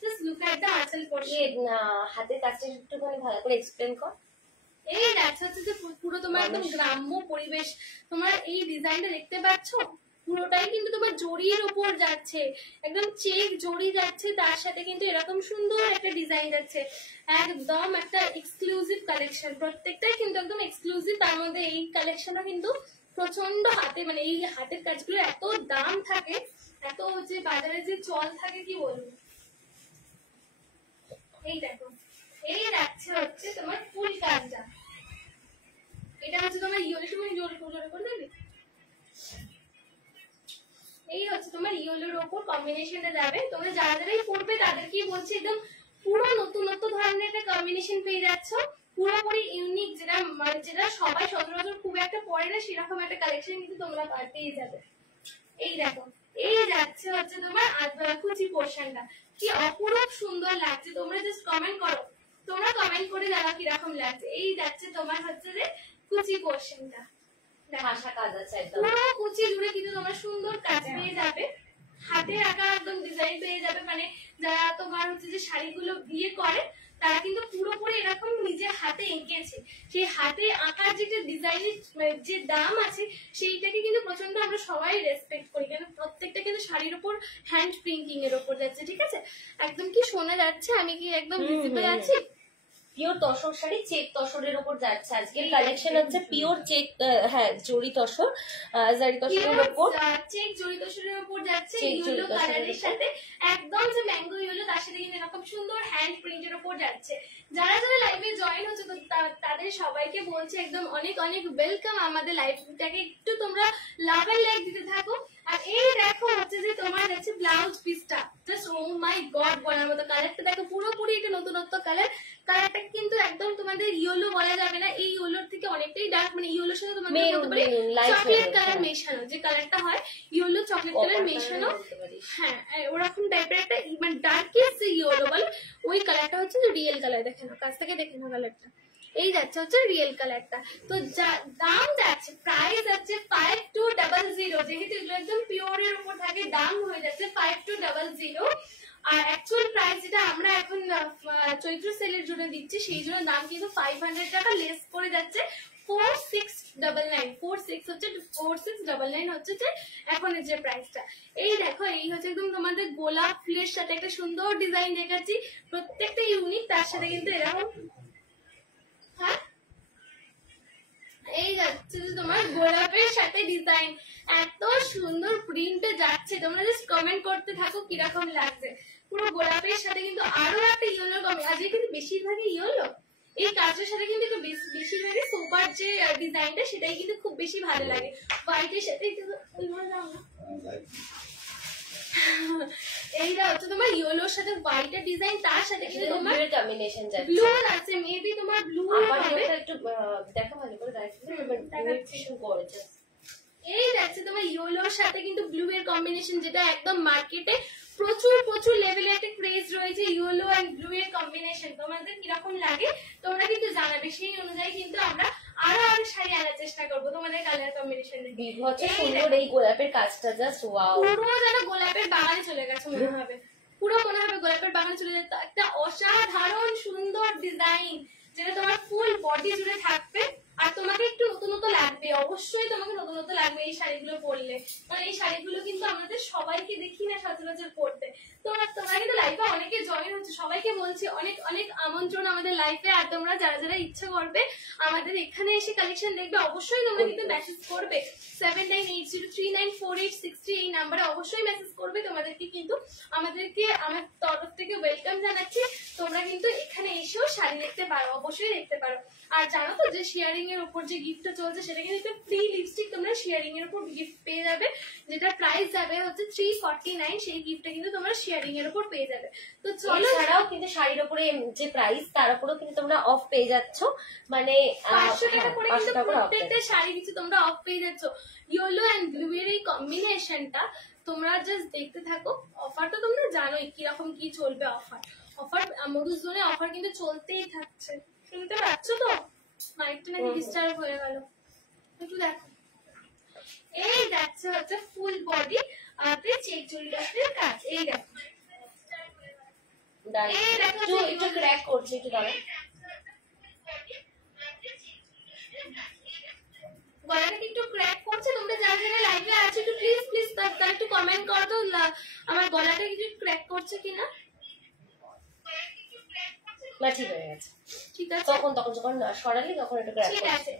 just look at the আঁচল পোর্শন। না হাতের কাছে একটুখানি ভালো করে এক্সপ্লেন কর। এই যাচ্ছে হচ্ছে যে পুরো তোমার একদম গ্রাম্য পরিবেশ, তোমরা এই ডিজাইনটা দেখতে পাচ্ছ, পুরোটাই কিন্তু তোমার জরির উপর যাচ্ছে, একদম চেক জরি যাচ্ছে, তার সাথে কিন্তু এরকম সুন্দর একটা ডিজাইন যাচ্ছে, একদম একটা এক্সক্লুসিভ কালেকশন। প্রত্যেকটাই কিন্তু একদম এক্সক্লুসিভ, তার মধ্যে এই কালেকশনটা কিন্তু প্রচন্ড হাতে, মানে এই হাতের কাজগুলো এত দাম থাকে, এত যে বাজারে যে চল থাকে কি বলবো। এই দেখো, এই যাচ্ছে হচ্ছে তোমার ফুল কাজটা, এটা হচ্ছে তোমার ইয়েলো, তুমি জোরে করে দেবে। এই হচ্ছে তোমার কম্বিনেশনটা যাবে। তোমরা যারা যারাই পড়বে তাদেরকেই বলছি একদম পুরো নতুনত্ব ধরনের একটা কম্বিনেশন পেয়ে যাচ্ছ, পুরোপুরি ইউনিক, যেটা যেটা সবাই সচরাচর খুব একটা পড়ে না সেরকম একটা কালেকশন কিন্তু তোমরা পেয়ে যাবে। এই দেখো, এই যাচ্ছে হচ্ছে তোমার কুচি পোর্শনটা, কি অপরূপ সুন্দর লাগছে। তোমরা জাস্ট কমেন্ট করো, তোমরা কমেন্ট করে জানাও কিরকম লাগছে। এই যাচ্ছে তোমার হচ্ছে যে কুচি পোর্শনটা, ভাষা কাজ আছে একদম, পুরো কুচি জুড়ে কিন্তু তোমরা সুন্দর কাজ পেয়ে যাবে, হাতে আঁকা একদম ডিজাইন পেয়ে যাবে। মানে যারা তোমার হচ্ছে যে শাড়িগুলো বিয়ে করে তারা কিন্তু পুরোপুরি এরকম নিজের হাতে এঁকেছে, সেই হাতে আঁকার যেটা ডিজাইনের যে দাম আছে সেইটাকে কিন্তু প্রচন্ড আমরা সবাই রেসপেক্ট করি, কেন প্রত্যেকটা কিন্তু শাড়ির উপর হ্যান্ড প্রিন্টিং এর উপর যাচ্ছে। ঠিক আছে, একদম কি শোনা যাচ্ছে? আমি কি একদম ভিজিবল আছি? পিওর তসর শাড়ি, চেক তসরের উপর যাচ্ছে আজকের কালেকশন হচ্ছে পিওর চেক, হ্যাঁ জরি তসর, জারি তসরের উপর, চেক জরি তসরের উপর যাচ্ছে ইয়েলো কালারের সাথে, একদম যে ম্যাঙ্গো ইয়েলো তার সাথে কিন্তু এরকম সুন্দর হ্যান্ড প্রিন্টের উপর যাচ্ছে। যারা যারা লাইভে জয়েন হচ্ছে তো তাদের সবাইকে বলছি একদম অনেক অনেক ওয়েলকাম আমাদের লাইভটাকে একটু তোমরা লাভ এন্ড লাইক দিতে থাকো। আর এই দেখো হচ্ছে যে তোমার যাচ্ছে ব্লাউজ পিসটা, জাস্ট ও মাই গড বলার মতো। কালারটা দেখো পুরোপুরি এটা নতুনত্ব কালার, কালারটা কিন্তু একদম তোমাদের ইয়েলো বলা যাবে না, এই ইয়েলোর থেকে অনেকটাই ডার্ক, মানে ইয়েলোর সাথে তোমাদের বলতে পারি চকলেট কালার মেশানো, যে কালারটা হয় ইয়েলো চকলেট কালার মেশানো, হ্যাঁ ওরকম টাইপের একটা মানে ডার্কেস্ট ইয়েলো বলে ওই কালারটা হচ্ছে রিয়েল কালার। দেখে নাও, কাছ থেকে দেখে নাও কালারটা, এই যাচ্ছে হচ্ছে রিয়েল কালারটা। তো দাম যাচ্ছে প্রাইস যাচ্ছে 5200, যেহেতু এগুলো একদম পিওরের উপর থাকে দাম হয়ে যাচ্ছে 5200। আর অ্যাকচুয়াল প্রাইস যেটা আমরা এখন চৈত্র সেলের জন্য দিচ্ছি সেই জন্য দাম কিন্তু 500 টাকা লেস করে যাচ্ছে 4699, 4699 হচ্ছে যে এখন যে প্রাইসটা। এই দেখো, এই হচ্ছে একদম তোমাদের গোলাপ ফুলের সাথে একটা সুন্দর ডিজাইন দেখাচ্ছি, প্রত্যেকটা ইউনিক, তার সাথে কিন্তু এরকম, হ্যাঁ এই যাচ্ছে যে তোমার গোলাপের সাথে ডিজাইন, এত সুন্দর প্রিন্টে যাচ্ছে। তোমরা জাস্ট কমেন্ট করতে থাকো কিরকম লাগছে। পুরো গোলাপের সাথে কিন্তু আরো একটা ইয়েলো কমে, আজকে কিন্তু বেশিরভাগই ইয়েলো, এই কাজের সাথে কিন্তু একটু বেশিরভাগই সোপার যে ডিজাইনটা সেটাই কিন্তু খুব বেশি ভালো লাগে। হোয়াইটের সাথে এইটা হচ্ছে তোমার ইয়েলোর সাথে হোয়াইটের ডিজাইন, তার সাথে কিন্তু তোমার কম্বিনেশন যাচ্ছে, ব্লু আছে, মেবি তোমার ব্লু হবে। একটু দেখা ভালো করে দেখাচ্ছি। এই যাচ্ছে তোমার ইয়েলোর সাথে কিন্তু ব্লু এর কম্বিনেশন, যেটা একদম মার্কেটে প্রচুর প্রচুর লেভেলে একটা ক্রেজ রয়েছে ইয়েলো এন্ড ব্লু এর কম্বিনেশন। তোমাদের কিরকম লাগে তোমরা কিন্তু জানাবে, সেই অনুযায়ী কিন্তু আমরা আরো আরো শাড়ি আনার চেষ্টা করবো তোমাদের কালার কম্বিনেশন। সুন্দর এই গোলাপের কাজটা জাস্ট ওয়াও, পুরো যেন গোলাপের বাগানে চলে গেছে মনে হবে, পুরো মনে হবে গোলাপের বাগানে চলে যেত। একটা অসাধারণ সুন্দর ডিজাইন যেটা তোমার ফুল বডি জুড়ে থাকবে, আর তোমাকে একটু নতুনত্ব লাগবে, অবশ্যই তোমাকে নতুনত্ব লাগবে এই শাড়িগুলো পরলে। কারণ এই শাড়িগুলো কিন্তু আমাদের সবাইকে দেখি না সচরাচর পরতে। তোমরা কিন্তু লাইফে অনেকে জয়েন হচ্ছে, সবাইকে বলছি অনেক অনেক আমন্ত্রণ আমাদের লাইফে। আর তোমরা যারা যারা ইচ্ছা করবে আমাদের এখানে এসে কালেকশন দেখবে, অবশ্যই তোমরা কিন্তু মেসেজ করবে 7980394863 এই নাম্বারে অবশ্যই মেসেজ করবে। তোমাদেরকে কিন্তু আমাদেরকে আমার তরফ থেকে ওয়েলকাম জানাচ্ছি, তোমরা কিন্তু এখানে এসেও শাড়ি দেখতে পারো, অবশ্যই দেখতে পারো। আর জানো তো যে শেয়ারিং এর উপর যে গিফটটা চলছে সেটা কিন্তু ফ্রি লিপস্টিক তোমরা শেয়ারিং এর উপর গিফট পেয়ে যাবে, যেটা প্রাইস যাবে হচ্ছে 349, সেই গিফটটা কিন্তু তোমরা শেয়ারিং এর উপর পেয়ে যাবে। তো চলো, এছাড়াও কিন্তু শাড়ির উপরে যে প্রাইস তার উপরেও কিন্তু তোমরা অফ পেয়ে যাচ্ছ, মানে 500 টাকা করে কিন্তু প্রত্যেকটা শাড়ি কিছু তোমরা অফ পেয়ে যাচ্ছ। ইয়েলো এন্ড ব্লু এর এই কম্বিনেশনটা তোমরা জাস্ট দেখতে থাকো। অফারটা তোমরা জানোই কিরকম কি চলবে, অফার মধুজনে অফার কিন্তু চলতেই থাকছে। শুনতে পাচ্ছ তো? মাইকটা নাকি ডিস্টার্ব হয়ে গেল, একটু দেখো। এই যাচ্ছে হচ্ছে ফুল বডি তে চেক জড়িয়ে কাজ, এই দেখো, এই দেখো একটু ক্র্যাক করছে, একটু দাঁড়াও, গলাটা কি একটু ক্র্যাক করছে? তোমরা যারা যারা লাইভে আছো একটু প্লিজ তারা একটু কমেন্ট করো তো আমার গলাটা কিছু ক্র্যাক করছে কিনা। না ঠিক হয়ে গেছে, ঠিক আছে, তখন যখন সরালি তখন একটু ক্র্যাক ঠিক আছে।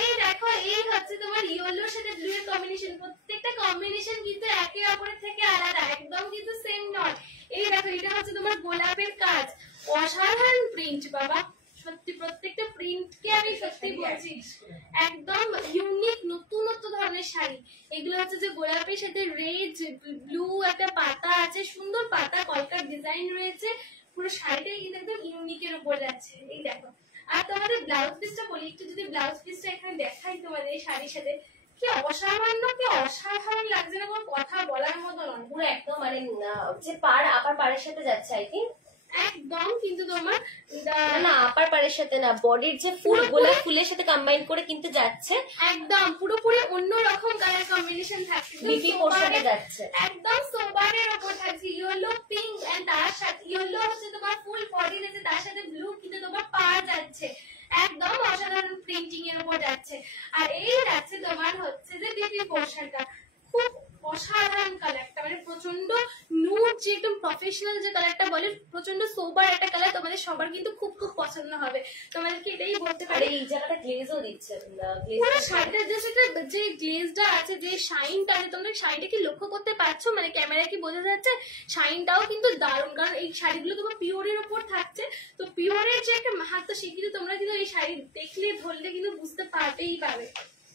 এই দেখো, এই হচ্ছে তোমার ইয়েলোর সাথে ব্লু এর কম্বিনেশন, প্রত্যেকটা কম্বিনেশন কিন্তু একে অপরের থেকে আলাদা, একদম কিন্তু সেম নয়। এই দেখো, এটা হচ্ছে তোমার গোলাপের কাজ, অসাধারণ প্রিন্ট বাবা, সত্যি প্রত্যেকটা প্রিন্টকে আমি সত্যি বলছি একদম ইউনিক নতুনত্ব ধরনের শাড়ি। এগুলো হচ্ছে যে গোলাপের সাথে রেড ব্লু একটা পাতা আছে, সুন্দর পাতা কলকার ডিজাইন রয়েছে, পুরো শাড়িটাই কিন্তু একদম ইউনিকের উপর যাচ্ছে। এই দেখো, আর তোমাদের ব্লাউজ পিসটা বলি একটু, যদি ব্লাউজ পিসটা এখানে দেখাই তোমাদের এই শাড়ির সাথে, কি অসামান্য কি অসাধারণ লাগছে না, কোনো কথা বলার মতো নয়। পুরো একদম মানে যে পার আপার পাড়ের সাথে যাচ্ছে আই থিঙ্ক, একদম কিন্তু তোমার না আপার পাড়ের সাথে না, বডির যে ফুল গোলাপ ফুলের সাথে কম্বাইন করে কিন্তু যাচ্ছে, একদম পুরোপুরি অন্য রকম কালার কম্বিনেশন থাকছে, বিপি পোর্শনে যাচ্ছে, একদম সোবারের উপর থাকছে, ইয়েলো পিঙ্ক এন্ড তার সাথে ইয়েলো হচ্ছে তোমার ফুল বডি রয়েছে, তার সাথে ব্লু কিন্তু তোমার পার যাচ্ছে, একদম অসাধারণ প্রিন্টিং এর উপর যাচ্ছে। আর এই যাচ্ছে তোমার হচ্ছে যে বিপি পোর্শনটা, খুব অসাধারণ কালারটা, মানে প্রচন্ড নুড যে একদম প্রফেশনাল যে কালারটা বলে, প্রচন্ড সোবার একটা কালার, তোমাদের সবার কিন্তু খুব খুব পছন্দ হবে। তোমাদেরকে এটাই বলতে পারি। এই জায়গাটা গ্লেজও দিচ্ছে, পুরো শাড়িটা যে গ্লেজটা আছে, যে শাইনটা আছে, তোমরা শাড়িটা কি লক্ষ্য করতে পারছো, মানে ক্যামেরায় কি বোঝা যাচ্ছে? শাইনটাও কিন্তু দারুণ, কারণ এই শাড়িগুলো তোমার পিওরের উপর থাকছে, তো পিওরের যে একটা মাহাত্ম সে কিন্তু তোমরা কিন্তু এই শাড়ি দেখলে ধরলে কিন্তু বুঝতে পারবেই পাবে।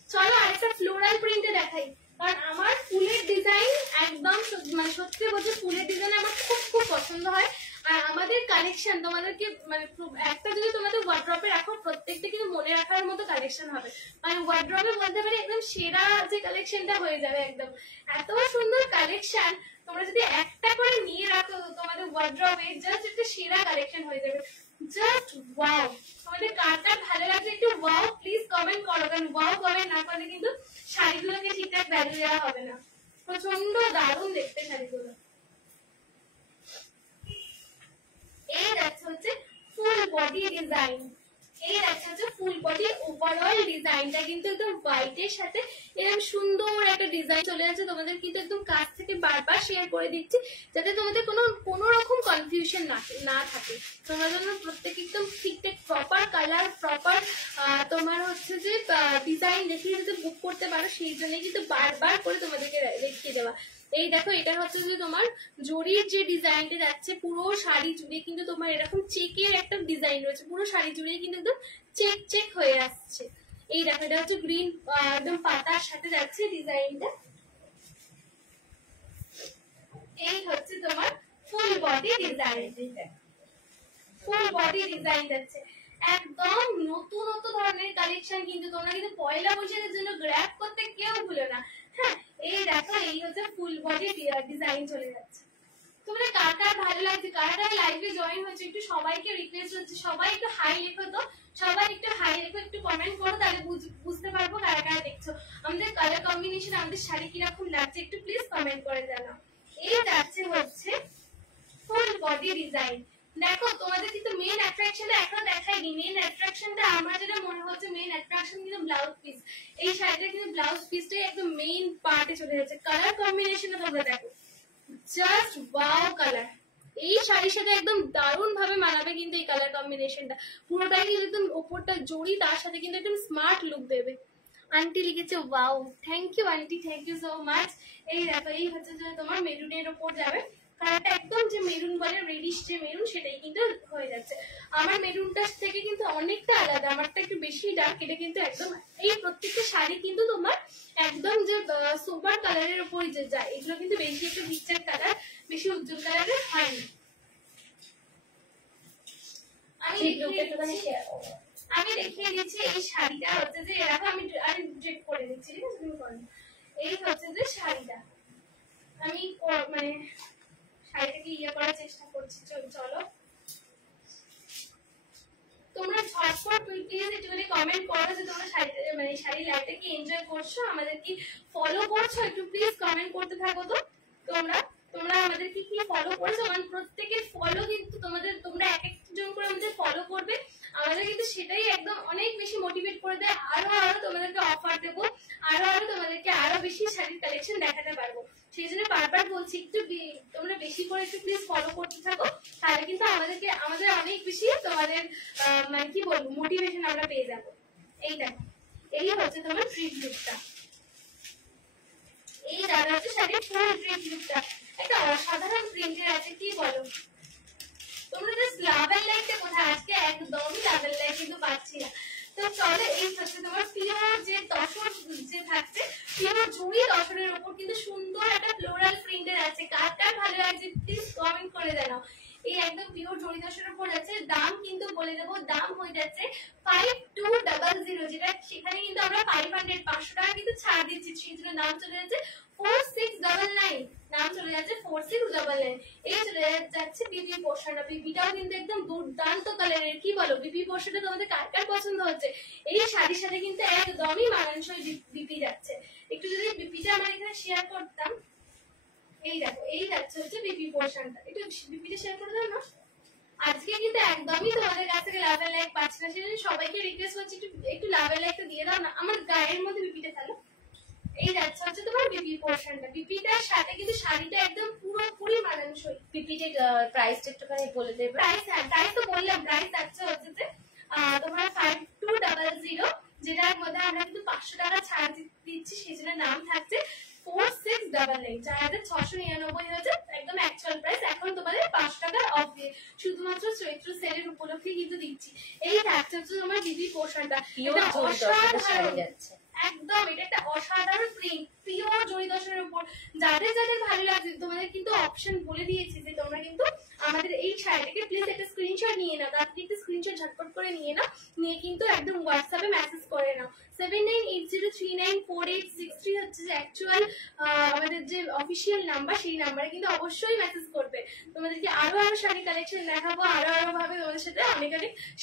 চলো আরেকটা ফ্লোরাল প্রিন্টে দেখাই, কারণ আমার ফুলের ডিজাইন একদম মানে সত্যি বলছি ফুলের ডিজাইন আমার খুব খুব পছন্দ হয়। আর আমাদের কালেকশন তোমাদেরকে মানে একটা যদি তোমাদের ওয়ার্ড্রপে রাখো, প্রত্যেকটা কিন্তু মনে রাখার মতো কালেকশন হবে, মানে ওয়ার্ড্রপে বলতে পারি একদম সেরা যে কালেকশনটা হয়ে যাবে। একদম এত সুন্দর কালেকশন, তোমরা যদি একটা করে নিয়ে রাখো তোমাদের ওয়ার্ড্রপে, জাস্ট একটা সেরা কালেকশন হয়ে যাবে। জাস্ট ওয়াও, তোমাদের কারটা ভালো লাগছে একটু ওয়াও প্লিজ কমেন্ট করো, কারণ ওয়াও কমেন্ট না করলে কিন্তু শাড়িগুলোকে ঠিকঠাক ভ্যালু দেওয়া হবে না। প্রচন্ড দারুণ দেখতে শাড়িগুলো। এই যাচ্ছে হচ্ছে ফুল বডি ডিজাইন, এই যাচ্ছে হচ্ছে ফুল বডি ওভারঅল ডিজাইনটা কিন্তু একদম হোয়াইটের সাথে এরকম সুন্দর একটা ডিজাইন চলে যাচ্ছে। তোমাদের কিন্তু একদম কাছ থেকে বারবার শেয়ার করে দিচ্ছি, যাতে তোমাদের কোনো রকম কনফিউশন না থাকে, তোমরা যেন প্রত্যেকে একদম ঠিকঠাক প্রপার কালার প্রপার তোমার হচ্ছে যে ডিজাইন দেখিয়ে যাতে বুক করতে পারো, সেই জন্য কিন্তু বারবার করে তোমাদেরকে দেখিয়ে দেওয়া। এই দেখো, এটা হচ্ছে যে তোমার জরির যে ডিজাইনটা যাচ্ছে, পুরো শাড়ি জুড়ে কিন্তু তোমার এরকম চেকের একটা ডিজাইন রয়েছে, পুরো শাড়ি জুড়ে কিন্তু একদম চেক চেক হয়ে আসছে। এই দেখো, এটা হচ্ছে গ্রিন একদম পাতার সাথে যাচ্ছে ডিজাইনটা। এই হচ্ছে তোমার full body design, full body design যাচ্ছে, একদম নতুনত্ব ধরনের কালেকশন, কিন্তু তোমরা কিন্তু পয়লা বৈশাখের জন্য গ্র্যাব করতে কেউ ভুলো না। হ্যাঁ, এই দেখো, এই হচ্ছে ফুল বডি ডিজাইন চলে যাচ্ছে। তোমাদের কার কার ভালো লাগছে, কারা কারা লাইভে জয়েন হচ্ছে, একটু সবাইকে রিকোয়েস্ট হচ্ছে সবাই একটু হাই লেখো, তো সবাই একটু হাই লেখো, একটু কমেন্ট করো, তাহলে বুঝতে পারবো কারা কারা দেখছো। আমাদের কালার কম্বিনেশন, আমাদের শাড়ি কিরকম লাগছে একটু প্লিজ কমেন্ট করে জানাও। এই যাচ্ছে হচ্ছে ফুল বডি ডিজাইন। দেখো, তোমাদের কিন্তু মেইন অ্যাট্রাকশনটা এখনো দেখাইনি। মেইন অ্যাট্রাকশনটা আমার যেটা মনে হচ্ছে, মেইন অ্যাট্রাকশন কিন্তু ব্লাউজ পিস। এই শাড়িটা কিন্তু ব্লাউজ পিসটাই একদম মেইন পার্টে চলে যাচ্ছে। কালার কম্বিনেশনটা তোমরা দেখো, জাস্ট ওয়াও কালার। এই শাড়ির সাথে একদম দারুণ ভাবে মানাবে কিন্তু এই কালার কম্বিনেশনটা, পুরোটাই কিন্তু একদম ওপরটা জড়ি, তার সাথে কিন্তু একদম স্মার্ট লুক দেবে। আন্টি লিখেছে wow, thank you aunty, thank you so much. এই দেখো, এই হচ্ছে যে তোমার মেরুনের ওপর যাবে, কালারটা একদম যে মেরুন বলে রেডিশ যে মেরুন, সেটাই কিন্তু হয়ে যাচ্ছে। আমার মেরুনটার থেকে কিন্তু অনেকটা আলাদা, আমারটা একটু বেশি ডার্ক, এটা কিন্তু একদম এই প্রত্যেকটা শাড়ি কিন্তু তোমার একদম যে সোবার কালারের উপর যে যায়, এগুলো কিন্তু বেশি একটু পিকচার কালার, বেশি উজ্জ্বল কালারের হয় না। আমি দেখিয়ে দিচ্ছি এই শাড়িটা হচ্ছে যে এরকম, আমি ড্রেপ করে দিচ্ছি, ঠিক আছে, তুমি করো। এই হচ্ছে যে শাড়িটা, আমি মানে শাড়িটাকে ইয়ে করার চেষ্টা করছি। চলো তোমরা ঝটপট প্লিজ একটুখানি কমেন্ট করো যে তোমরা শাড়িটা মানে শাড়ি লাইফটা কি এনজয় করছো, আমাদের কি ফলো করছো, একটু প্লিজ কমেন্ট করতে থাকো। তো তোমরা আমাদের কি ফলো করছো, মানে প্রত্যেকের ফলো কিন্তু তোমরা এক একজন করে আমাদের ফলো করবে, আমাদের কিন্তু সেটাই একদম অনেক বেশি মোটিভেট করে দেয়, আরো তোমাদেরকে অফার দেবো, আরো তোমাদেরকে আরো বেশি শাড়ির কালেকশন দেখাতে পারবো। সেই জন্য বারবার বলছি, একটু তোমরা বেশি করে একটু প্লিজ ফলো করতে থাকো, তাহলে কিন্তু আমাদের অনেক বেশি তোমাদের মানে কি বলবো মোটিভেশন আমরা পেয়ে যাবো। এই দেখো, এই হচ্ছে তোমার ট্রিপ লুকটা, এই দাদা হচ্ছে শাড়ির ফুল ট্রিপ লুকটা, একটা অসাধারণ প্রিন্টের আছে, কি বলো। তোমরা জাস্ট লাভ এন্ড লাইকটা কোথায়, আজকে একদমই লাভ এন্ড লাইক কিন্তু পাচ্ছি না। তো চলো এই হচ্ছে তোমার পিওর যে তসর যে থাকছে, পিওর জুড়ি তসরের উপর কিন্তু সুন্দর একটা ফ্লোরাল প্রিন্টের আছে। কার কার ভালো লাগছে প্লিজ কমেন্ট করে জানাও। এই একদম পিওর জড়ি তসরের উপর আছে। দাম কিন্তু বলে দেবো, দাম হয়ে যাচ্ছে 5200, যেটা সেখানে কিন্তু আমরা 500 টাকা কিন্তু ছাড় দিচ্ছি। সেই জন্য দাম চলে যাচ্ছে 4699, নাম চলে যাচ্ছে 4699। এই চলে যাচ্ছে বিপি পোর্শনটা। বিপিটাও কিন্তু একদম দুর্দান্ত কালারের। কি বলো বিপি পোর্শনটা তোমাদের কার কার পছন্দ হচ্ছে? এই শাড়ির সাথে কিন্তু একদমই মানানসই বিপি যাচ্ছে। একটু যদি বিপিটা আমার এখানে শেয়ার করতাম, এই দেখো এই যাচ্ছে হচ্ছে বিপি পোর্শনটা, একটু বিপিটা শেয়ার করে দাও না। আজকে কিন্তু একদমই তোমাদের কাছ থেকে লাভ এন্ড লাইক পাচ্ছি না, সেজন্য সবাইকে রিকোয়েস্ট করছি একটু লাভ এন্ড লাইকটা দিয়ে দাও না। আমার গায়ের মধ্যে বিপিটা ফেলো। এই যাচ্ছে হচ্ছে তোমার বিপি পোর্শনটা। বিপিটার সাথে কিন্তু শাড়িটা একদম পুরোপুরি মানানসই। পিপিটের প্রাইসটা একটুখানি বলে দেবে। প্রাইস, হ্যাঁ প্রাইস তো বললাম, প্রাইস যাচ্ছে হচ্ছে যে তোমার 5200, যেটার মধ্যে আমরা কিন্তু 500 টাকা ছাড় দিচ্ছি। সেই জন্য নাম থাকছে 4699, 4699 হয়েছে একদম অ্যাকচুয়াল প্রাইস। এখন তোমাদের 500 টাকা অফ দিয়ে শুধুমাত্র চৈত্র সেলের উপলক্ষে কিন্তু দিচ্ছি। এই থাকছে হচ্ছে তোমার বিপি পোর্শনটা। পিওর জড়ি তসরের শাড়ি যাচ্ছে একদম এটা একটা অসাধারণ প্রিন্ট, পিওর জড়ি তসরের উপর। যাদের যাদের ভালো লাগছে তোমাদের কিন্তু অপশন বলে দিয়েছি যে তোমরা কিন্তু আমাদের এই শাড়িটাকে প্লিজ একটা স্ক্রিনশট নিয়ে নাও। তাড়াতাড়ি একটা স্ক্রিনশট ঝটপট করে নিয়ে নাও, নিয়ে কিন্তু একদম হোয়াটসঅ্যাপে মেসেজ করে নাও। 7980394863 হচ্ছে যে অ্যাকচুয়াল আমাদের যে অফিসিয়াল নাম্বার, সেই নাম্বারে কিন্তু অবশ্যই মেসেজ করবে। তোমাদেরকে আরো শাড়ি কালেকশন দেখাবো, আরো ভাবে তোমাদের সাথে অনেক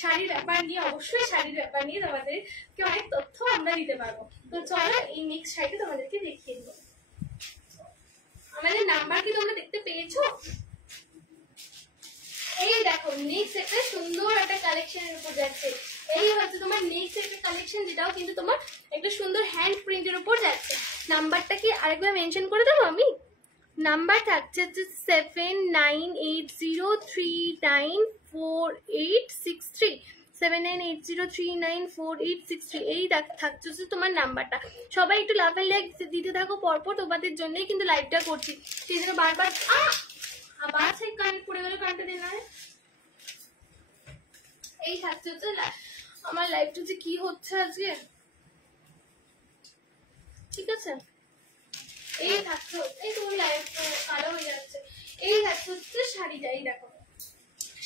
শাড়ির ব্যাপার নিয়ে, অবশ্যই শাড়ির ব্যাপার নিয়ে তোমাদেরকে অনেক তথ্য আমরা দিতে পারবো। তো চলো এই নেক্সট শাড়িটা তোমাদেরকে দেখিয়ে দেবো। আমাদের নাম্বার কি তোমরা দেখতে পেয়েছো? এই দেখো নেক্সট একটা সুন্দর একটা কালেকশনের উপর যাচ্ছে। এই হচ্ছে তোমার নেক্সট একটা কালেকশন, যেটাও কিন্তু তোমার একটা সুন্দর হ্যান্ড প্রিন্টের উপর যাচ্ছে। নাম্বারটা কি আরেকবার মেনশন করে দেবো আমি? নাম্বার থাকছে হচ্ছে 7980394863, 7980394863। এই থাকছে হচ্ছে তোমার নাম্বারটা। সবাই একটু লাভ এন্ড লাইক দিতে থাকো পরপর, তোমাদের জন্যই কিন্তু লাইভটা করছি। সেই জন্য বারবার আবার সেই কান পড়ে গেলে কানটা দেনা। এই থাকছে হচ্ছে আমার লাইভটা যে কি হচ্ছে আজকে, ঠিক আছে? এই থাকছে, এই তোমার লাইভ কালো হয়ে যাচ্ছে। এই থাকছে হচ্ছে শাড়িটা। এই দেখো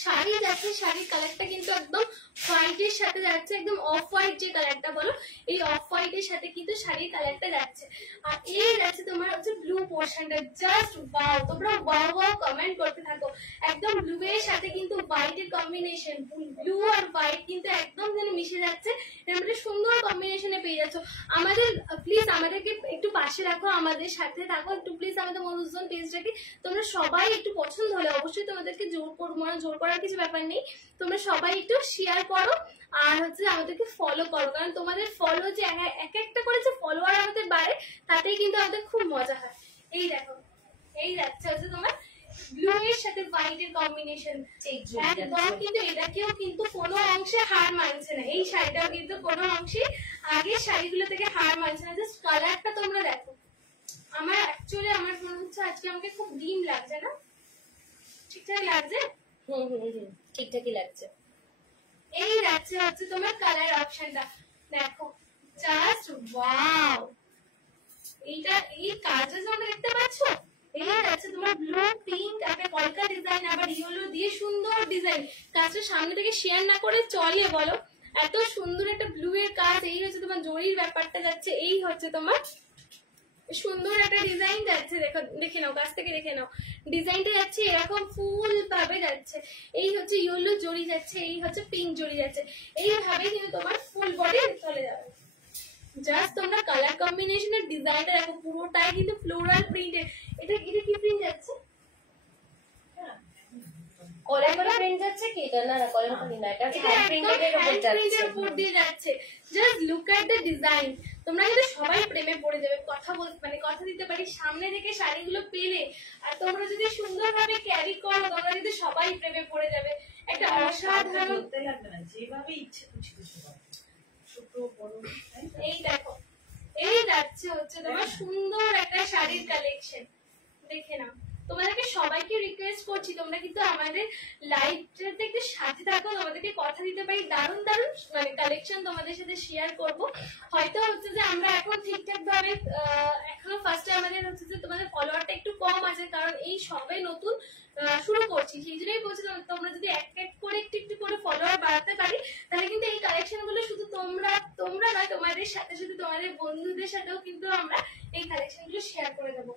শাড়ি যাচ্ছে, শাড়ির কালারটা কিন্তু একদম হোয়াইটের সাথে যাচ্ছে, একদম অফ হোয়াইট যে কালারটা বলো, এই অফ হোয়াইটের সাথে কিন্তু শাড়ির কালারটা যাচ্ছে। আর এই যাচ্ছে তোমার হচ্ছে ব্লু পোর্শনটা। জাস্ট ওয়াও, তোমরা ওয়াও ওয়াও কমেন্ট করতে থাকো। একদম ব্লু এর সাথে কিন্তু হোয়াইটের কম্বিনেশন, ব্লু আর হোয়াইট কিন্তু একদম যেন মিশে যাচ্ছে, এরকম একটা সুন্দর কম্বিনেশনে পেয়ে যাচ্ছ। আমাদের প্লিজ আমাদেরকে একটু পাশে রাখো, আমাদের সাথে থাকো একটু প্লিজ। আমাদের মধুজন পেজটাকে তোমরা সবাই একটু পছন্দ হলে অবশ্যই তোমাদেরকে জোর করবো না, জোর করার কিছু ব্যাপার নেই। তোমরা সবাই একটু শেয়ার করো আর হচ্ছে আমাদেরকে ফলো করো, কারণ তোমাদের ফলো যে এক একটা করে যে ফলোয়ার আমাদের বাড়ে, তাতেই কিন্তু আমাদের খুব মজা হয়। এই দেখো এই যাচ্ছে হচ্ছে তোমার ব্লু এর সাথে হোয়াইট এর কম্বিনেশন, একদম কিন্তু এটাকেও কিন্তু কোনো অংশে হার মানছে না। এই শাড়িটাও কিন্তু কোনো অংশে আগের শাড়িগুলো থেকে হার মানছে না। জাস্ট কালারটা তোমরা দেখো। আমার অ্যাকচুয়ালি আমার মনে হচ্ছে আজকে আমাকে খুব ডিম লাগছে না, ঠিকঠাক লাগছে? ঠিকঠাকই লাগছে। এই যাচ্ছে হচ্ছে তোমার কালার অপশনটা, দেখো জাস্ট ওয়াও। এইটা এই কাজটা তোমরা দেখতে পাচ্ছ? এই যাচ্ছে তোমার ব্লু পিঙ্ক একটা কলকা ডিজাইন, আবার ইয়েলো দিয়ে সুন্দর ডিজাইন। কাজটা সামনে থেকে শেয়ার না করে চলে বলো? এত সুন্দর একটা ব্লু এর কাজ। এই হচ্ছে তোমার জরির ব্যাপারটা যাচ্ছে। এই হচ্ছে তোমার সুন্দর একটা ডিজাইন যাচ্ছে, দেখো দেখে নাও, কাছ থেকে দেখে নাও। ডিজাইনটা যাচ্ছে এরকম ফুল ভাবে যাচ্ছে। এই হচ্ছে ইয়েলো জড়ি যাচ্ছে, এই হচ্ছে পিঙ্ক জড়ি যাচ্ছে। এইভাবে কিন্তু তোমার ফুল বডি চলে যাবে। জাস্ট তোমরা কালার কম্বিনেশনের ডিজাইনটা দেখো, পুরোটাই কিন্তু ফ্লোরাল প্রিন্টের। এটা এটা কি প্রিন্ট যাচ্ছে? কলার প্রিন্ট যাচ্ছে কি? এটা না না কলার প্রিন্ট না, এটা হ্যান্ড প্রিন্টের উপর যাচ্ছে। উপর দিয়ে যাচ্ছে। Just look at the design. তোমরা কিন্তু সবাই প্রেমে পড়ে যাবে। কথা মানে কথা দিতে পারি, সামনে থেকে শাড়িগুলো পেলে আর তোমরা যদি সুন্দরভাবে ক্যারি করো, তোমরা কিন্তু সবাই প্রেমে পড়ে যাবে। একটা অসাধারণ, যেভাবে ইচ্ছে খুশি ছোট বড়। এই দেখো এই যাচ্ছে হচ্ছে তোমার সুন্দর একটা শাড়ির কালেকশন, দেখে নাও। তোমাদেরকে সবাইকে রিকোয়েস্ট করছি তোমরা কিন্তু আমাদের লাইভটাতে একটু সাথে থাকো, তোমাদেরকে কথা দিতে পারি দারুণ দারুণ মানে কালেকশন তোমাদের সাথে শেয়ার করব। হয়তো হচ্ছে যে আমরা এখন ঠিকঠাক ভাবে এখনো ফার্স্টে আমাদের হচ্ছে যে তোমাদের ফলোয়ারটা একটু কম আছে, কারণ এই সবে নতুন শুরু করছি, সেই জন্যই বলছি তোমরা যদি এক এক করে একটু একটু করে ফলোয়ার বাড়াতে পারি তাহলে কিন্তু এই কালেকশন গুলো শুধু তোমরা নয় তোমাদের সাথে সাথে তোমাদের বন্ধুদের সাথেও কিন্তু আমরা এই কালেকশন গুলো শেয়ার করে দেবো।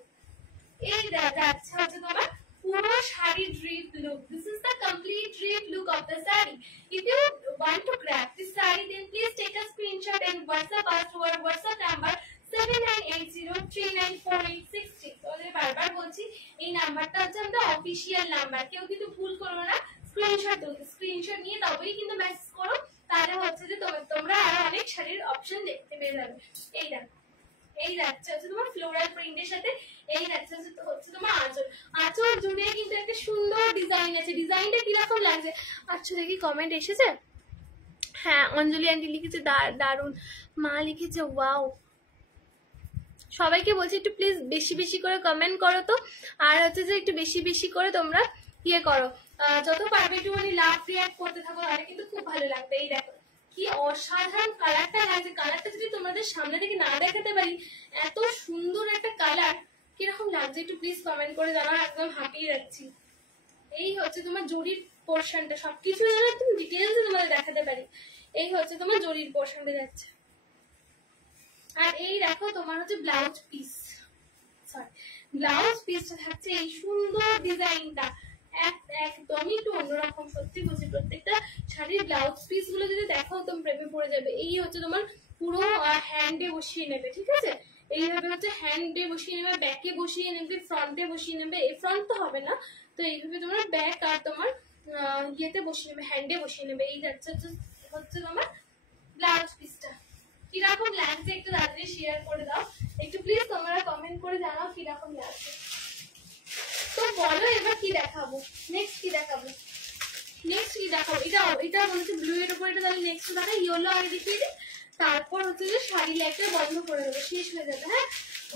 এই যাচ্ছে হচ্ছে তোমার পুরো sari drip look. This is the complete drip look of the saree. If you want to grab this saree, then please take a screenshot and WhatsApp us to our WhatsApp number 7980394863। তোমাদের বারবার বলছি এই নাম্বারটা হচ্ছে আমাদের অফিসিয়াল নাম্বার, কেউ কিন্তু ভুল করো না, স্ক্রিনশট নিয়ে তবেই কিন্তু মেসেজ করো, তাহলে হচ্ছে যে তোমরা আরো অনেক শাড়ির অপশন দেখতে পেয়ে যাবে। এই দেখো এই যাচ্ছে হচ্ছে তোমার ফ্লোরাল প্রিন্টের সাথে, এই যাচ্ছে হচ্ছে তোমার আঁচল জুড়ে কিন্তু একটা সুন্দর ডিজাইন আছে। ডিজাইনটা কিরকম লাগছে আচ্ছা দেখি কমেন্ট এসেছে। হ্যাঁ অঞ্জলি আন্টি লিখেছে দারুন, মা লিখেছে ওয়াও। সবাইকে বলছি একটু প্লিজ বেশি বেশি করে কমেন্ট করো তো, আর হচ্ছে যে একটু বেশি বেশি করে তোমরা ইয়ে করো, যত পারবে একটু মানে লাভ রিয়াক্ট করতে থাকো, তাহলে কিন্তু খুব ভালো লাগবে। এই দেখো কি অসাধারণ কালারটা লাগছে, কালারটা যদি তোমাদের সামনে থেকে না দেখাতে পারি, এত সুন্দর একটা কালার কিরকম লাগছে একটু প্লিজ কমেন্ট করে জানাও, একদম হাঁপিয়ে যাচ্ছি। এই হচ্ছে তোমার জরির পোর্শনটা, সবকিছু যেন একদম ডিটেলসে তোমাদের দেখাতে পারি। এই হচ্ছে তোমার জরির পোর্শনটা যাচ্ছে, আর এই দেখো তোমার হচ্ছে ব্লাউজ পিস, সরি ব্লাউজ পিসটা থাকছে এই সুন্দর ডিজাইনটা, একদমই একটু অন্যরকম। সত্যি বলছি প্রত্যেকটা শাড়ির ব্লাউজ পিস গুলো যদি দেখো তুমি প্রেমে পড়ে যাবে। এই হচ্ছে তোমার পুরো হ্যান্ডে বসিয়ে নেবে, ঠিক আছে, এইভাবে হচ্ছে হ্যান্ডে বসিয়ে নেবে, ব্যাকে বসিয়ে নেবে, ফ্রন্টে বসিয়ে নেবে, এই ফ্রন্ট তো হবে না, তো এইভাবে তোমার ব্যাক আর তোমার ইয়েতে বসিয়ে নেবে, হ্যান্ডে বসিয়ে নেবে। এই যাচ্ছে হচ্ছে তোমার ব্লাউজ পিসটা, কিরকম লাগছে একটু তাড়াতাড়ি শেয়ার করে দাও, একটু প্লিজ তোমরা কমেন্ট করে জানাও কিরকম লাগছে। তো বলো এবার কি দেখাবো, নেক্সট কি দেখাবো, এটা হচ্ছে ব্লু এর উপর, এটা তাহলে নেক্সট দেখা ইয়েলো আগে দেখিয়ে দিই, তারপর হচ্ছে যে শাড়ি লাইটটা বন্ধ করে দেবো, শেষ হয়ে যাবে। হ্যাঁ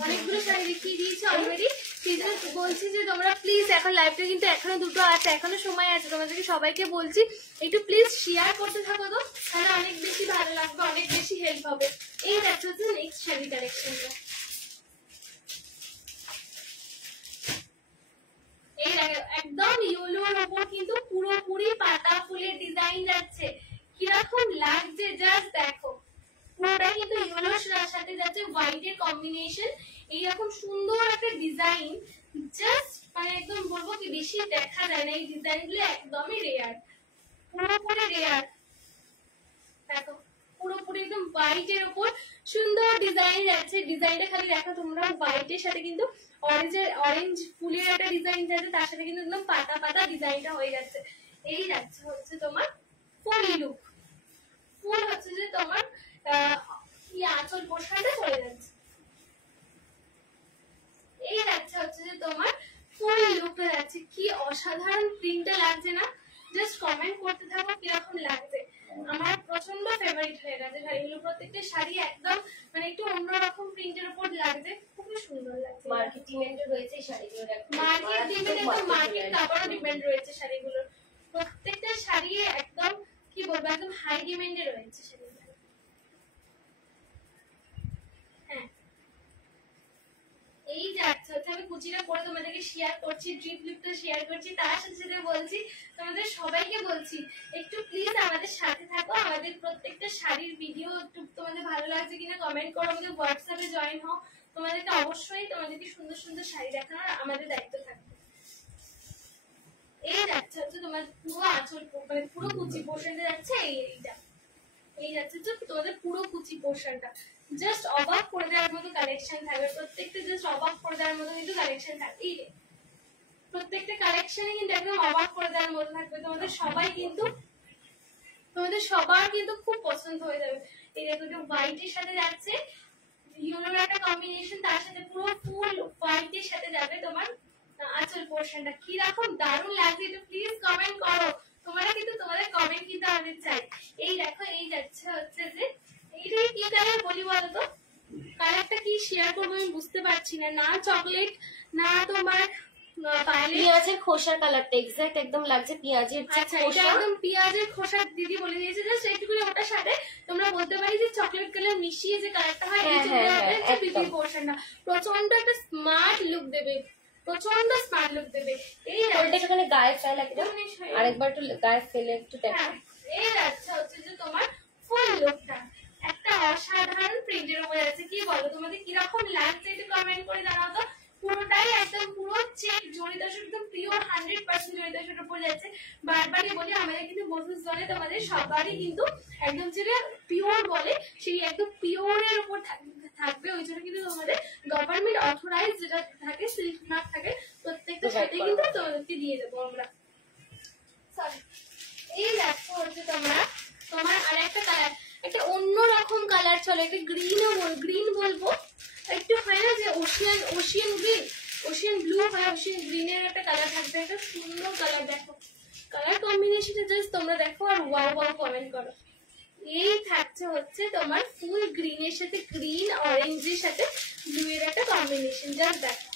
অনেকগুলো শাড়ি দেখিয়ে দিয়েছি অলরেডি, সেই জন্য বলছি যে তোমরা প্লিজ এখন লাইভটা কিন্তু এখনো দুটো আছে, এখনো সময় আছে, তোমাদেরকে সবাইকে বলছি একটু প্লিজ শেয়ার করতে থাকো তো, তাহলে অনেক বেশি ভালো লাগবে, অনেক বেশি হেল্প হবে। এই দেখছো হচ্ছে নেক্সট শাড়ি কালেকশনটা, এই একদম ইয়েলোর উপর কিন্তু পুরোপুরি পাতা ফুলের ডিজাইন যাচ্ছে, কিরকম লাগছে জাস্ট দেখো, পুরোটা কিন্তু ইয়েলোর সাথে যাচ্ছে হোয়াইটের কম্বিনেশন, এইরকম সুন্দর একটা ডিজাইন, জাস্ট মানে একদম বলবো কি বেশি দেখা যায় না, এই ডিজাইন গুলো একদমই রেয়ার, পুরোপুরি রেয়ার। দেখো পুরোপুরি একদম হোয়াইটের উপর সুন্দর ডিজাইন যাচ্ছে, ডিজাইনটা খালি দেখো তোমরা, হোয়াইটের সাথে কিন্তু অরেঞ্জ ফুলের একটা ডিজাইন যাচ্ছে, তার সাথে কিন্তু একদম পাতা পাতা ডিজাইনটা হয়ে যাচ্ছে। এই যাচ্ছে হচ্ছে তোমার ফুল লুক, ফুল হচ্ছে যে তোমার আঁচল পোশাকটা চলে যাচ্ছে। এই যাচ্ছে হচ্ছে যে তোমার ফুল লুকটা যাচ্ছে, কি অসাধারণ প্রিন্টটা লাগছে না, জাস্ট কমেন্ট করতে থাকো কিরকম লাগছে। আমার প্রচন্ড ফেভারিট হয়ে গেছে শাড়িগুলো, প্রত্যেকটা শাড়ি একদম মানে একটু অন্যরকম প্রিন্টের উপর লাগছে, খুবই সুন্দর লাগছে। মার্কেট ডিমান্ড রয়েছে শাড়িগুলোর, মার্কেট ডিমান্ড একদম মার্কেট কাপড় ডিমান্ড রয়েছে শাড়িগুলোর, প্রত্যেকটা শাড়ি একদম কি বলবো একদম হাই ডিমান্ডে রয়েছে শাড়িগুলো। হ্যাঁ এই যে আচ্ছা হচ্ছে আমি কুচিটা করে তোমাদেরকে শেয়ার করছি, ড্রিপ লুকটা শেয়ার করছি, তার সাথে সাথে বলছি তোমাদের সবাইকে বলছি একটু প্লিজ আমাদের সাথে থাকো, আমাদের প্রত্যেকটা শাড়ির ভিডিও একটু তোমাদের ভালো লাগছে কিনা কমেন্ট করো, আমাদের হোয়াটসঅ্যাপে জয়েন হও, তোমাদেরকে অবশ্যই তোমাদেরকে সুন্দর সুন্দর শাড়ি দেখানোর আমাদের দায়িত্ব থাকবে। এই যাচ্ছে হচ্ছে তোমার পুরো আঁচল মানে পুরো কুচি পোর্শনটা যাচ্ছে, এইটা এই যাচ্ছে তোমাদের পুরো কুচি পোর্শনটা, জাস্ট অবাক করে দেওয়ার মতো কালেকশন থাকবে, প্রত্যেকটা জাস্ট অবাক করে দেওয়ার মতো কিন্তু কালেকশন থাকবে, এই প্রত্যেকটা কালেকশনে কিন্তু একদম অবাক করে দেওয়ার মতো থাকবে, তোমাদের সবার কিন্তু খুব পছন্দ হয়ে যাবে। এই দেখো হোয়াইটের সাথে যাচ্ছে ইয়েলোর একটা কম্বিনেশন, তার সাথে পুরো ফুল হোয়াইটের সাথে যাবে তোমার আঁচল পোর্শনটা, কিরকম দারুণ লাগছে একটু প্লিজ কমেন্ট করো, তোমরা কিন্তু তোমাদের কমেন্ট কিন্তু আমাদের চাই। এই দেখো এই যাচ্ছে হচ্ছে যে এইটাই কি কালার বলি বলতো, কালারটা কি শেয়ার করবো আমি বুঝতে পারছি না, না চকলেট না তোমার পেঁয়াজের খোসার কালারটা এক্সাক্ট একদম লাগছে পেঁয়াজের যে আচ্ছা, এটা খোসা। একদম পেঁয়াজের খোসা দিদি বলে দিয়েছে, জাস্ট একটুখানি ওটার সাথে তোমরা বলতে পারি যে চকলেট কালার মিশিয়ে যে কালারটা হয়, এই বিউটি পোর্শনটা প্রচন্ড একটা স্মার্ট লুক দেবে, প্রচন্ড স্মার্ট লুক দেবে। এই একটুখানি গায়ে ফেল একদম, আরেকবার একটু গায়ে ফেলে একটু দেখো। এই যাচ্ছে হচ্ছে যে তোমার ফুল লুকটা একটা অসাধারণ প্রিন্টের উপরে আছে। কি বলো তোমাদের কিরকম লাগছে একটু কমেন্ট করে জানাও তো। পুরোটাই একদম পুরো চেক জড়িত একদম পিওর 100% জড়িত উপর যাচ্ছে। বারবারই বলি আমাদের কিন্তু বসুস জলে তোমাদের সবারই কিন্তু একদম যেটা পিওর বলে সেই একদম পিওরের উপর থাকবে। ওই জন্য কিন্তু তোমাদের গভর্নমেন্ট অথরাইজ যেটা থাকে সিল্ক মার্ক থাকে প্রত্যেকটা সাথে কিন্তু তোমাদেরকে দিয়ে দেবো আমরা। এই দেখো হচ্ছে তোমরা তোমার আর একটা কালার, একটা অন্যরকম কালার, চলো একটা গ্রিন বলবো, একটু হয় না যে ওশিয়ান গ্রিন, ওশিয়ান ব্লু হয়, ওশিয়ান গ্রিনের একটা কালার থাকবে, একটা সুন্দর কালার। দেখো কালার কম্বিনেশনটা জাস্ট তোমরা দেখো আর ওয়াও ওয়াও কমেন্ট করো। এই থাকছে হচ্ছে তোমার ফুল গ্রিনের সাথে গ্রিন অরেঞ্জের সাথে ব্লু এর একটা কম্বিনেশন, জাস্ট দেখো।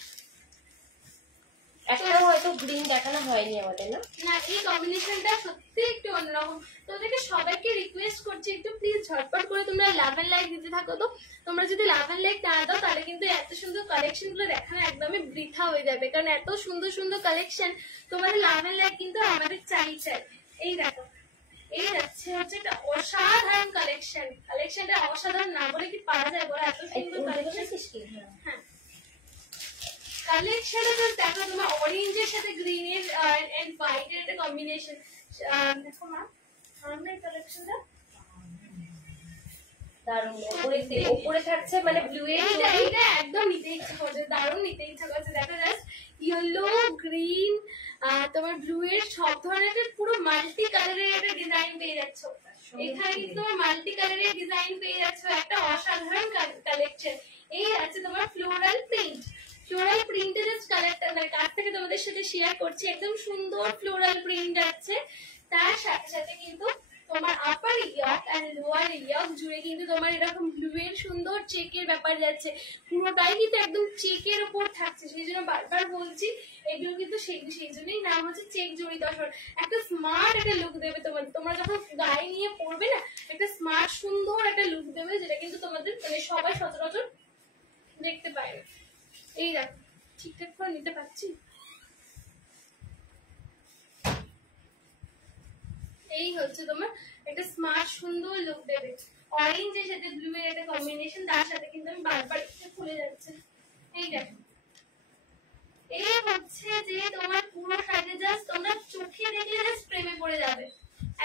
একটা হয়তো গ্রিন দেখানো হয়নি আমাদের, না না এই কম্বিনেশনটা সত্যি একটু অন্যরকম। তোমাদেরকে সবাইকে রিকোয়েস্ট করছি একটু প্লিজ ঝটপট করে তোমরা লাভ এন্ড লাইক দিতে থাকো। তো তোমরা যদি লাভ এন্ড লাইক না দাও তাহলে কিন্তু এত সুন্দর কালেকশন গুলো দেখানো একদমই বৃথা হয়ে যাবে, কারণ এত সুন্দর সুন্দর কালেকশন তোমাদের লাভ এন্ড লাইক কিন্তু আমাদের চাই। এই দেখো এই যাচ্ছে হচ্ছে একটা অসাধারণ কালেকশন, কালেকশনটা অসাধারণ না বলে কি পারা যায় বলো, এত সুন্দর কালেকশন। হ্যাঁ কালেকশনে জাস্ট দেখো তোমার অরেঞ্জের সাথে গ্রিনের এন্ড হোয়াইট এর একটা কম্বিনেশন। দেখো মা সামনে কালেকশনটা দারুণ, উপরে থাকছে মানে ব্লু এর, এইটা একদম নিতে ইচ্ছা করছে, দারুণ নিতে ইচ্ছা করছে। দেখো জাস্ট ইয়েলো গ্রিন তোমার ব্লু এর সব ধরনের পুরো মাল্টি কালারের একটা ডিজাইন পেয়ে যাচ্ছ এখানে, কিন্তু তোমার মাল্টি কালারের ডিজাইন পেয়ে যাচ্ছ, একটা অসাধারণ কালেকশন। এই আছে তোমার ফ্লোরাল প্রিন্ট, ফ্লোরাল প্রিন্টের কালারটা মানে কাছ থেকে তোমাদের সাথে শেয়ার করছি, একদম সুন্দর ফ্লোরাল প্রিন্ট আছে। তার সাথে সাথে কিন্তু তোমার আপার ইয়ক এন্ড লোয়ার ইয়ক জুড়ে কিন্তু তোমার এরকম ব্লু এর সুন্দর চেকের ব্যাপার যাচ্ছে, পুরোটাই কিন্তু একদম চেকের উপর থাকছে। সেই জন্য বারবার বলছি এগুলো কিন্তু সেই জন্যই নাম হচ্ছে চেক জড়িত আসর। একটা স্মার্ট একটা লুক দেবে তোমাদের, তোমরা যখন গায়ে নিয়ে পড়বে না একটা স্মার্ট সুন্দর একটা লুক দেবে, যেটা কিন্তু তোমাদের মানে সবাই সচরাচর দেখতে পায় না। এই দেখো ঠিকঠাক করে নিতে পারছি। এই হচ্ছে তোমার একটা স্মার্ট সুন্দর লুক দেবে, অরেঞ্জের সাথে ব্লু এর একটা কম্বিনেশন, তার সাথে কিন্তু আমি বারবার একটু খুলে যাচ্ছে। এই দেখো এই হচ্ছে যে তোমার পুরো সাইডে জাস্ট তোমরা চোখে দেখলে জাস্ট প্রেমে পড়ে যাবে,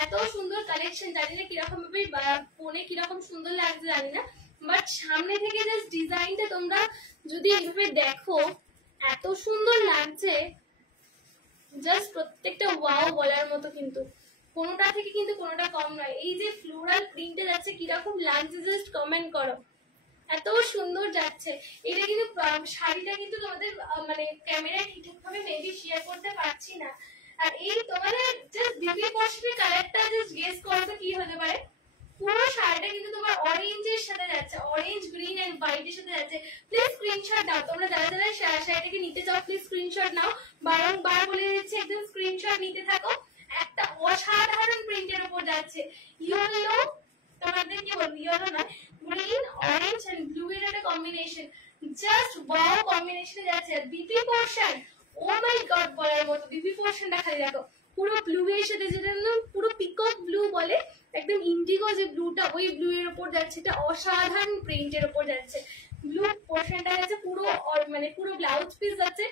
এত সুন্দর কালেকশন। জানি না কিরকম ভাবে ফোনে কিরকম সুন্দর লাগছে জানি না, বাট সামনে থেকে জাস্ট ডিজাইনটা তোমরা যদি এইভাবে দেখো এত সুন্দর লাগছে, জাস্ট প্রত্যেকটা ওয়াও বলার মতো, কিন্তু কোনোটা থেকে কিন্তু কোনোটা কম নয়। এই যে ফ্লোরাল প্রিন্টে যাচ্ছে কিরকম লাগছে জাস্ট কমেন্ট করো, এত সুন্দর যাচ্ছে। এটা কিন্তু শাড়িটা কিন্তু তোমাদের মানে ক্যামেরায় ঠিকঠাক ভাবে মেবি শেয়ার করতে পারছি না। আর এই তোমাদের জাস্ট বিউটি পোর্শনের কালারটা জাস্ট গেস করো তো কি হতে পারে। পুরো শাড়িটা কিন্তু তোমার অরেঞ্জের সাথে যাচ্ছে, অরেঞ্জ গ্রিন এন্ড হোয়াইট এর সাথে যাচ্ছে। প্লিজ স্ক্রিনশট দাও, তোমরা যারা যারা শাড়িটাকে নিতে চাও প্লিজ স্ক্রিনশট নাও, বারবার বলে দিচ্ছি একদম স্ক্রিনশট নিতে থাকো। একটা অসাধারণ প্রিন্টের উপর যাচ্ছে, ইয়েলো তোমাদের কি বলবো, ইয়েলো নয় গ্রিন অরেঞ্জ এন্ড ব্লু এর একটা কম্বিনেশন, জাস্ট ওয়াও কম্বিনেশনে যাচ্ছে। বিপি পোর্শন ও মাই গড বলার মতো, বিপি পোর্শনটা খালি দেখো পুরো ব্লু এর সাথে, যেটা পুরো পিকক ব্লু বলে, একদম ইন্ডিগো যে ব্লুটা ওই ব্লু এর উপর যাচ্ছে, এটা অসাধারণ প্রিন্টের উপর যাচ্ছে। ব্লু পোর্শনটা যাচ্ছে পুরো মানে পুরো ব্লাউজ পিস যাচ্ছে,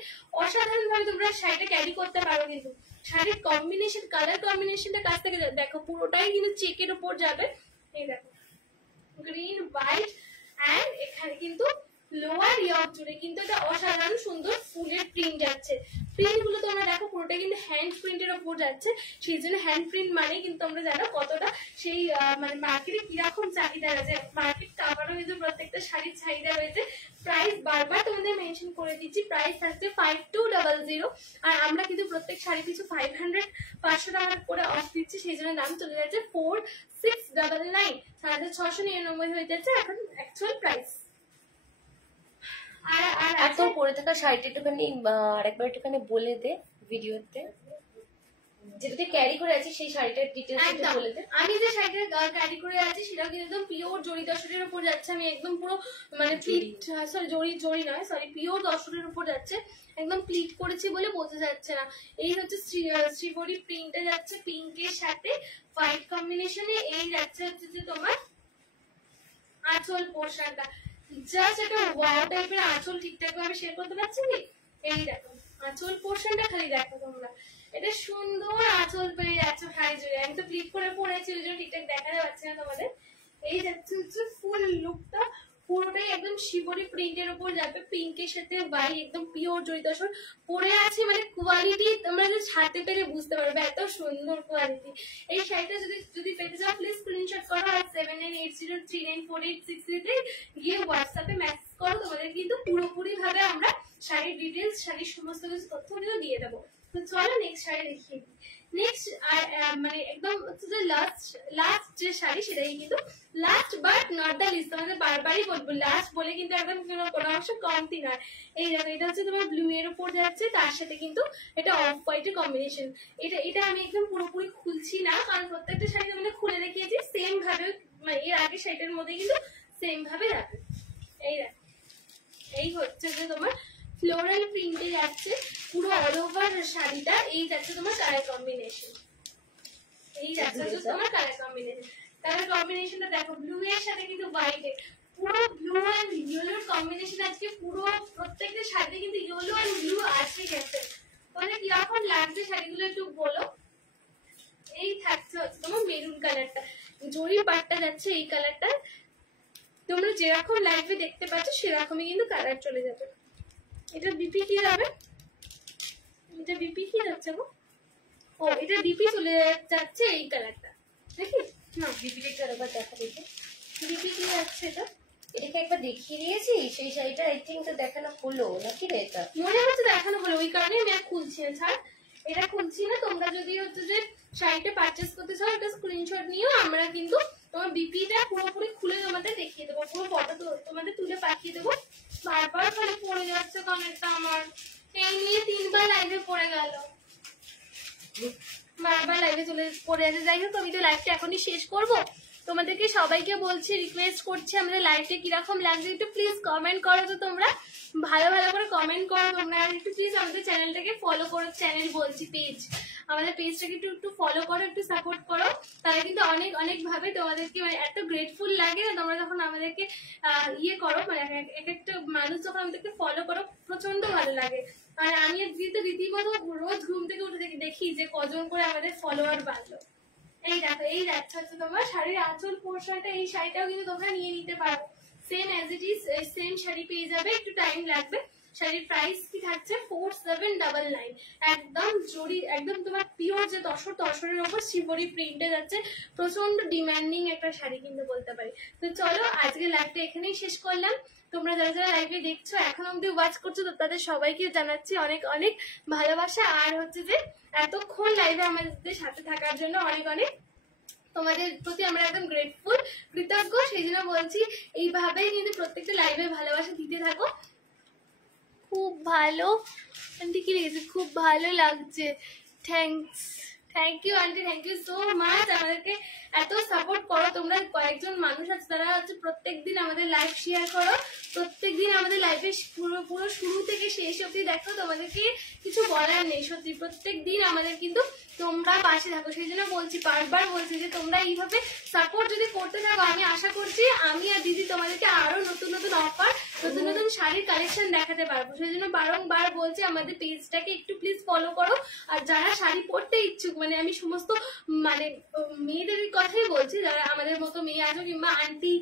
অসাধারণ ভাবে তোমরা শাড়িটা ক্যারি করতে পারো। কিন্তু শাড়ির কম্বিনেশন কালার কম্বিনেশনটা কাছ থেকে দেখো পুরোটাই কিন্তু চেকের উপর যাবে। এই দেখো গ্রিন হোয়াইট এন্ড এখানে কিন্তু লোয়ার ইয়ক জুড়ে কিন্তু এটা অসাধারণ সুন্দর ফুলের প্রিন্ট যাচ্ছে। প্রিন্ট গুলো তোমরা দেখো পুরোটা কিন্তু হ্যান্ড প্রিন্টের উপর যাচ্ছে, সেই জন্য হ্যান্ড প্রিন্ট মানে কিন্তু তোমরা জানো কতটা সেই মানে মার্কেটে কিরকম চাহিদা রয়েছে, মার্কেট কাভারও কিন্তু প্রত্যেকটা শাড়ির চাহিদা রয়েছে। প্রাইস বারবার তোমাদের মেনশন করে দিচ্ছি, প্রাইস থাকছে 5200 আর আমরা কিন্তু প্রত্যেক শাড়ি পিছু 500 টাকা করে অফ দিচ্ছি, সেই জন্য দাম চলে যাচ্ছে 4699, 699 হয়ে যাচ্ছে এখন অ্যাকচুয়াল প্রাইস। আর তোর পরে থাকা শাড়িটা একটুখানি আরেকবার একটুখানি বলে দে ভিডিওতে, যেটা তুই ক্যারি করে আছিস সেই শাড়িটার ডিটেলস একটু বলে দে। আমি যে শাড়িটা ক্যারি করে আছি সেটা কিন্তু একদম পিওর জরি দর্শনের উপর যাচ্ছে। আমি একদম পুরো মানে প্লিট, সরি জরি নয়, সরি পিওর দর্শনের উপর যাচ্ছে। একদম প্লিট করেছি বলে বোঝা যাচ্ছে না। এই হচ্ছে শ্রীবরী প্রিন্টটা যাচ্ছে পিঙ্কের সাথে হোয়াইট কম্বিনেশনে। এই যাচ্ছে হচ্ছে যে তোমার আঁচল পোর্শনটা, জাস্ট একটা ওয়াও টাইপের আঁচল। ঠিকঠাক ভাবে শেয়ার করতে পারছি কি? এই দেখো আঁচল পোর্শনটা, খালি দেখো তোমরা, এটা সুন্দর আঁচল পেয়ে যাচ্ছে শাড়ি জুড়ে। আমি তো ক্লিপ করে পরেছি ওই জন্য ঠিকঠাক দেখাতে পারছি না তোমাদের। এই যাচ্ছে হচ্ছে ফুল লুকটা, পুরোটাই একদম শিবরি প্রিন্টের উপর যাবে, পিঙ্কের সাথে বাই একদম পিওর জড়িত আসর পরে আছে। মানে কোয়ালিটি তোমরা যদি হাতে পেরে বুঝতে পারবে, এত সুন্দর কোয়ালিটি। এই শাড়িটা যদি পেতে চাও প্লিজ স্ক্রিনশট করো আর 7880394863 গিয়ে হোয়াটসঅ্যাপে মেসেজ করো। তোমাদের কিন্তু পুরোপুরি ভাবে আমরা শাড়ির ডিটেলস, শাড়ির সমস্ত কিছু তথ্য কিন্তু দিয়ে দেবো। তো চলো নেক্সট শাড়ি দেখিয়ে দিই। নেক্সট মানে একদম হচ্ছে যে লাস্ট যে শাড়ি, সেটাই কিন্তু last but not the least. তোমাদের বারবারই বলবো লাস্ট বলে কিন্তু একদম কোনো অংশ কমতি নয়। এই দেখো এটা হচ্ছে তোমার ব্লু এর উপর যাচ্ছে, তার সাথে কিন্তু এটা অফ হোয়াইটের কম্বিনেশন। এটা আমি একদম পুরোপুরি খুলছি না, কারণ প্রত্যেকটা শাড়ি তোমাদের খুলে দেখিয়েছি সেম ভাবে, মানে এর আগে শাড়িটার মধ্যে কিন্তু সেম ভাবে যাবে। এই দেখো এই হচ্ছে যে তোমার ফ্লোরাল প্রিন্টে যাচ্ছে পুরো অল ওভার শাড়িটা। এই যাচ্ছে তোমার কালার কম্বিনেশন, এই যাচ্ছে তোমার কালার কম্বিনেশন। কালার কম্বিনেশনটা দেখো ব্লু এর সাথে কিন্তু হোয়াইট, পুরো ব্লু এন্ড ইয়েলোর কম্বিনেশন। আজকে পুরো প্রত্যেকটা শাড়িতে কিন্তু ইয়েলো এন্ড ব্লু আছে গেছে। তোমাদের কিরকম লাগছে শাড়িগুলো একটু বলো। এই থাকছে হচ্ছে তোমার মেরুন কালারটা, জরি পাটটা যাচ্ছে এই কালারটা। তোমরা যেরকম লাইভে দেখতে পাচ্ছ সেরকমই কিন্তু কালার চলে যাবে। এটা বিপি কি যাবে, এটা বিপি কি যাচ্ছে গো? ও এটা বিপি চলে যাচ্ছে এই কালারটা, দেখি না বিপিটা একটু আরেকবার দেখা দেখে। বিপি কি যাচ্ছে এটা? এটাকে একবার দেখিয়ে দিয়েছি, সেই শাড়িটা আই থিঙ্ক তো দেখানো হলো নাকি রে? এটা মনে হচ্ছে দেখানো হলো, ওই কারণে আমি আর খুলছি না। ছাড়, এটা খুলছি না। তোমরা যদি হচ্ছে যে শাড়িটা পারচেস করতে চাও এটা স্ক্রিনশট নিও, আমরা কিন্তু তোমার বিপিটা পুরোপুরি খুলে তোমাদের দেখিয়ে দেবো, পুরো ফটো তোমাদের তুলে পাঠিয়ে দেবো। বারবার খালি পড়ে যাচ্ছে কানেরটা আমার, এই নিয়ে 3বার লাইভে পড়ে গেল, বারবার লাইভে চলে পড়ে যাচ্ছে। যাই হোক আমি তো লাইভটা এখনই শেষ করবো। তোমাদেরকে সবাইকে বলছি, রিকোয়েস্ট করছি, আমাদের লাইভটা কিরকম লাগছে একটু প্লিজ কমেন্ট করো। তো তোমরা ভালো করে কমেন্ট করো তোমরা, আর একটু প্লিজ আমাদের চ্যানেলটাকে ফলো করো। চ্যানেল বলছি পেজ, আমাদের পেজটাকে একটু ফলো করো, একটু সাপোর্ট করো। তাহলে কিন্তু অনেক ভাবে তোমাদেরকে মানে এত গ্রেটফুল লাগে না তোমরা যখন আমাদেরকে ইয়ে করো, মানে এক একটা মানুষ যখন আমাদেরকে ফলো করো প্রচন্ড ভালো লাগে। আর আমি রীতিমতো রোজ ঘুম থেকে উঠে দেখি যে কজন করে আমাদের ফলোয়ার বাড়লো। এই দেখো এই যাচ্ছে হচ্ছে তোমার শাড়ির আঁচল পোর্শনটা। এই শাড়িটাও কিন্তু তোমরা নিয়ে নিতে পারো, same as it is same sari পেয়ে যাবে, একটু টাইম লাগবে। শাড়ির প্রাইস কি থাকছে 4799। একদম জরি, একদম তোমার পিওর যে তসরের উপর শিবরি প্রিন্টে যাচ্ছে। প্রচন্ড ডিমান্ডিং একটা শাড়ি কিন্তু বলতে পারি। তো চলো আজকে লাইভটা এখানেই শেষ করলাম। তোমরা যারা লাইভে দেখছো এখন অব্দি ওয়াচ করছো, তো তাদের সবাইকে জানাচ্ছি অনেক ভালোবাসা। আর হচ্ছে যে এতক্ষণ লাইভে আমাদের সাথে থাকার জন্য অনেক তোমাদের প্রতি আমরা একদম গ্রেটফুল, কৃতজ্ঞ। সেই জন্য বলছি এইভাবেই কিন্তু প্রত্যেকটা লাইভে ভালোবাসা দিতে থাকো। খুব ভালো আন্টি, কি লেগেছে? খুব ভালো লাগছে, thank you aunty, thank you so much. আমাদেরকে এত সাপোর্ট করো তোমরা। কয়েকজন মানুষ আছে তারা হচ্ছে প্রত্যেকদিন আমাদের লাইভ শেয়ার করো, প্রত্যেকদিন আমাদের লাইভে পুরো শুরু থেকে শেষ অব্দি দেখো। তোমাদেরকে কিছু বলার নেই, সত্যি প্রত্যেকদিন আমাদের কিন্তু তোমরা পাশে থাকো। সেই জন্য বলছি, বারবার বলছি যে তোমরা এইভাবে সাপোর্ট যদি করতে থাকো, আমি আশা করছি আমি আর দিদি তোমাদেরকে আরো নতুন অফার, নতুন শাড়ির কালেকশন দেখাতে পারবো। সেই জন্য বারংবার বলছি আমাদের পেজটাকে একটু প্লিজ ফলো করো। আর যারা শাড়ি পরতে ইচ্ছুক, মানে আমি সমস্ত মানে মেয়েদের কথাই বলছি, যারা আমাদের মতো মেয়ে আছো কিংবা আন্টি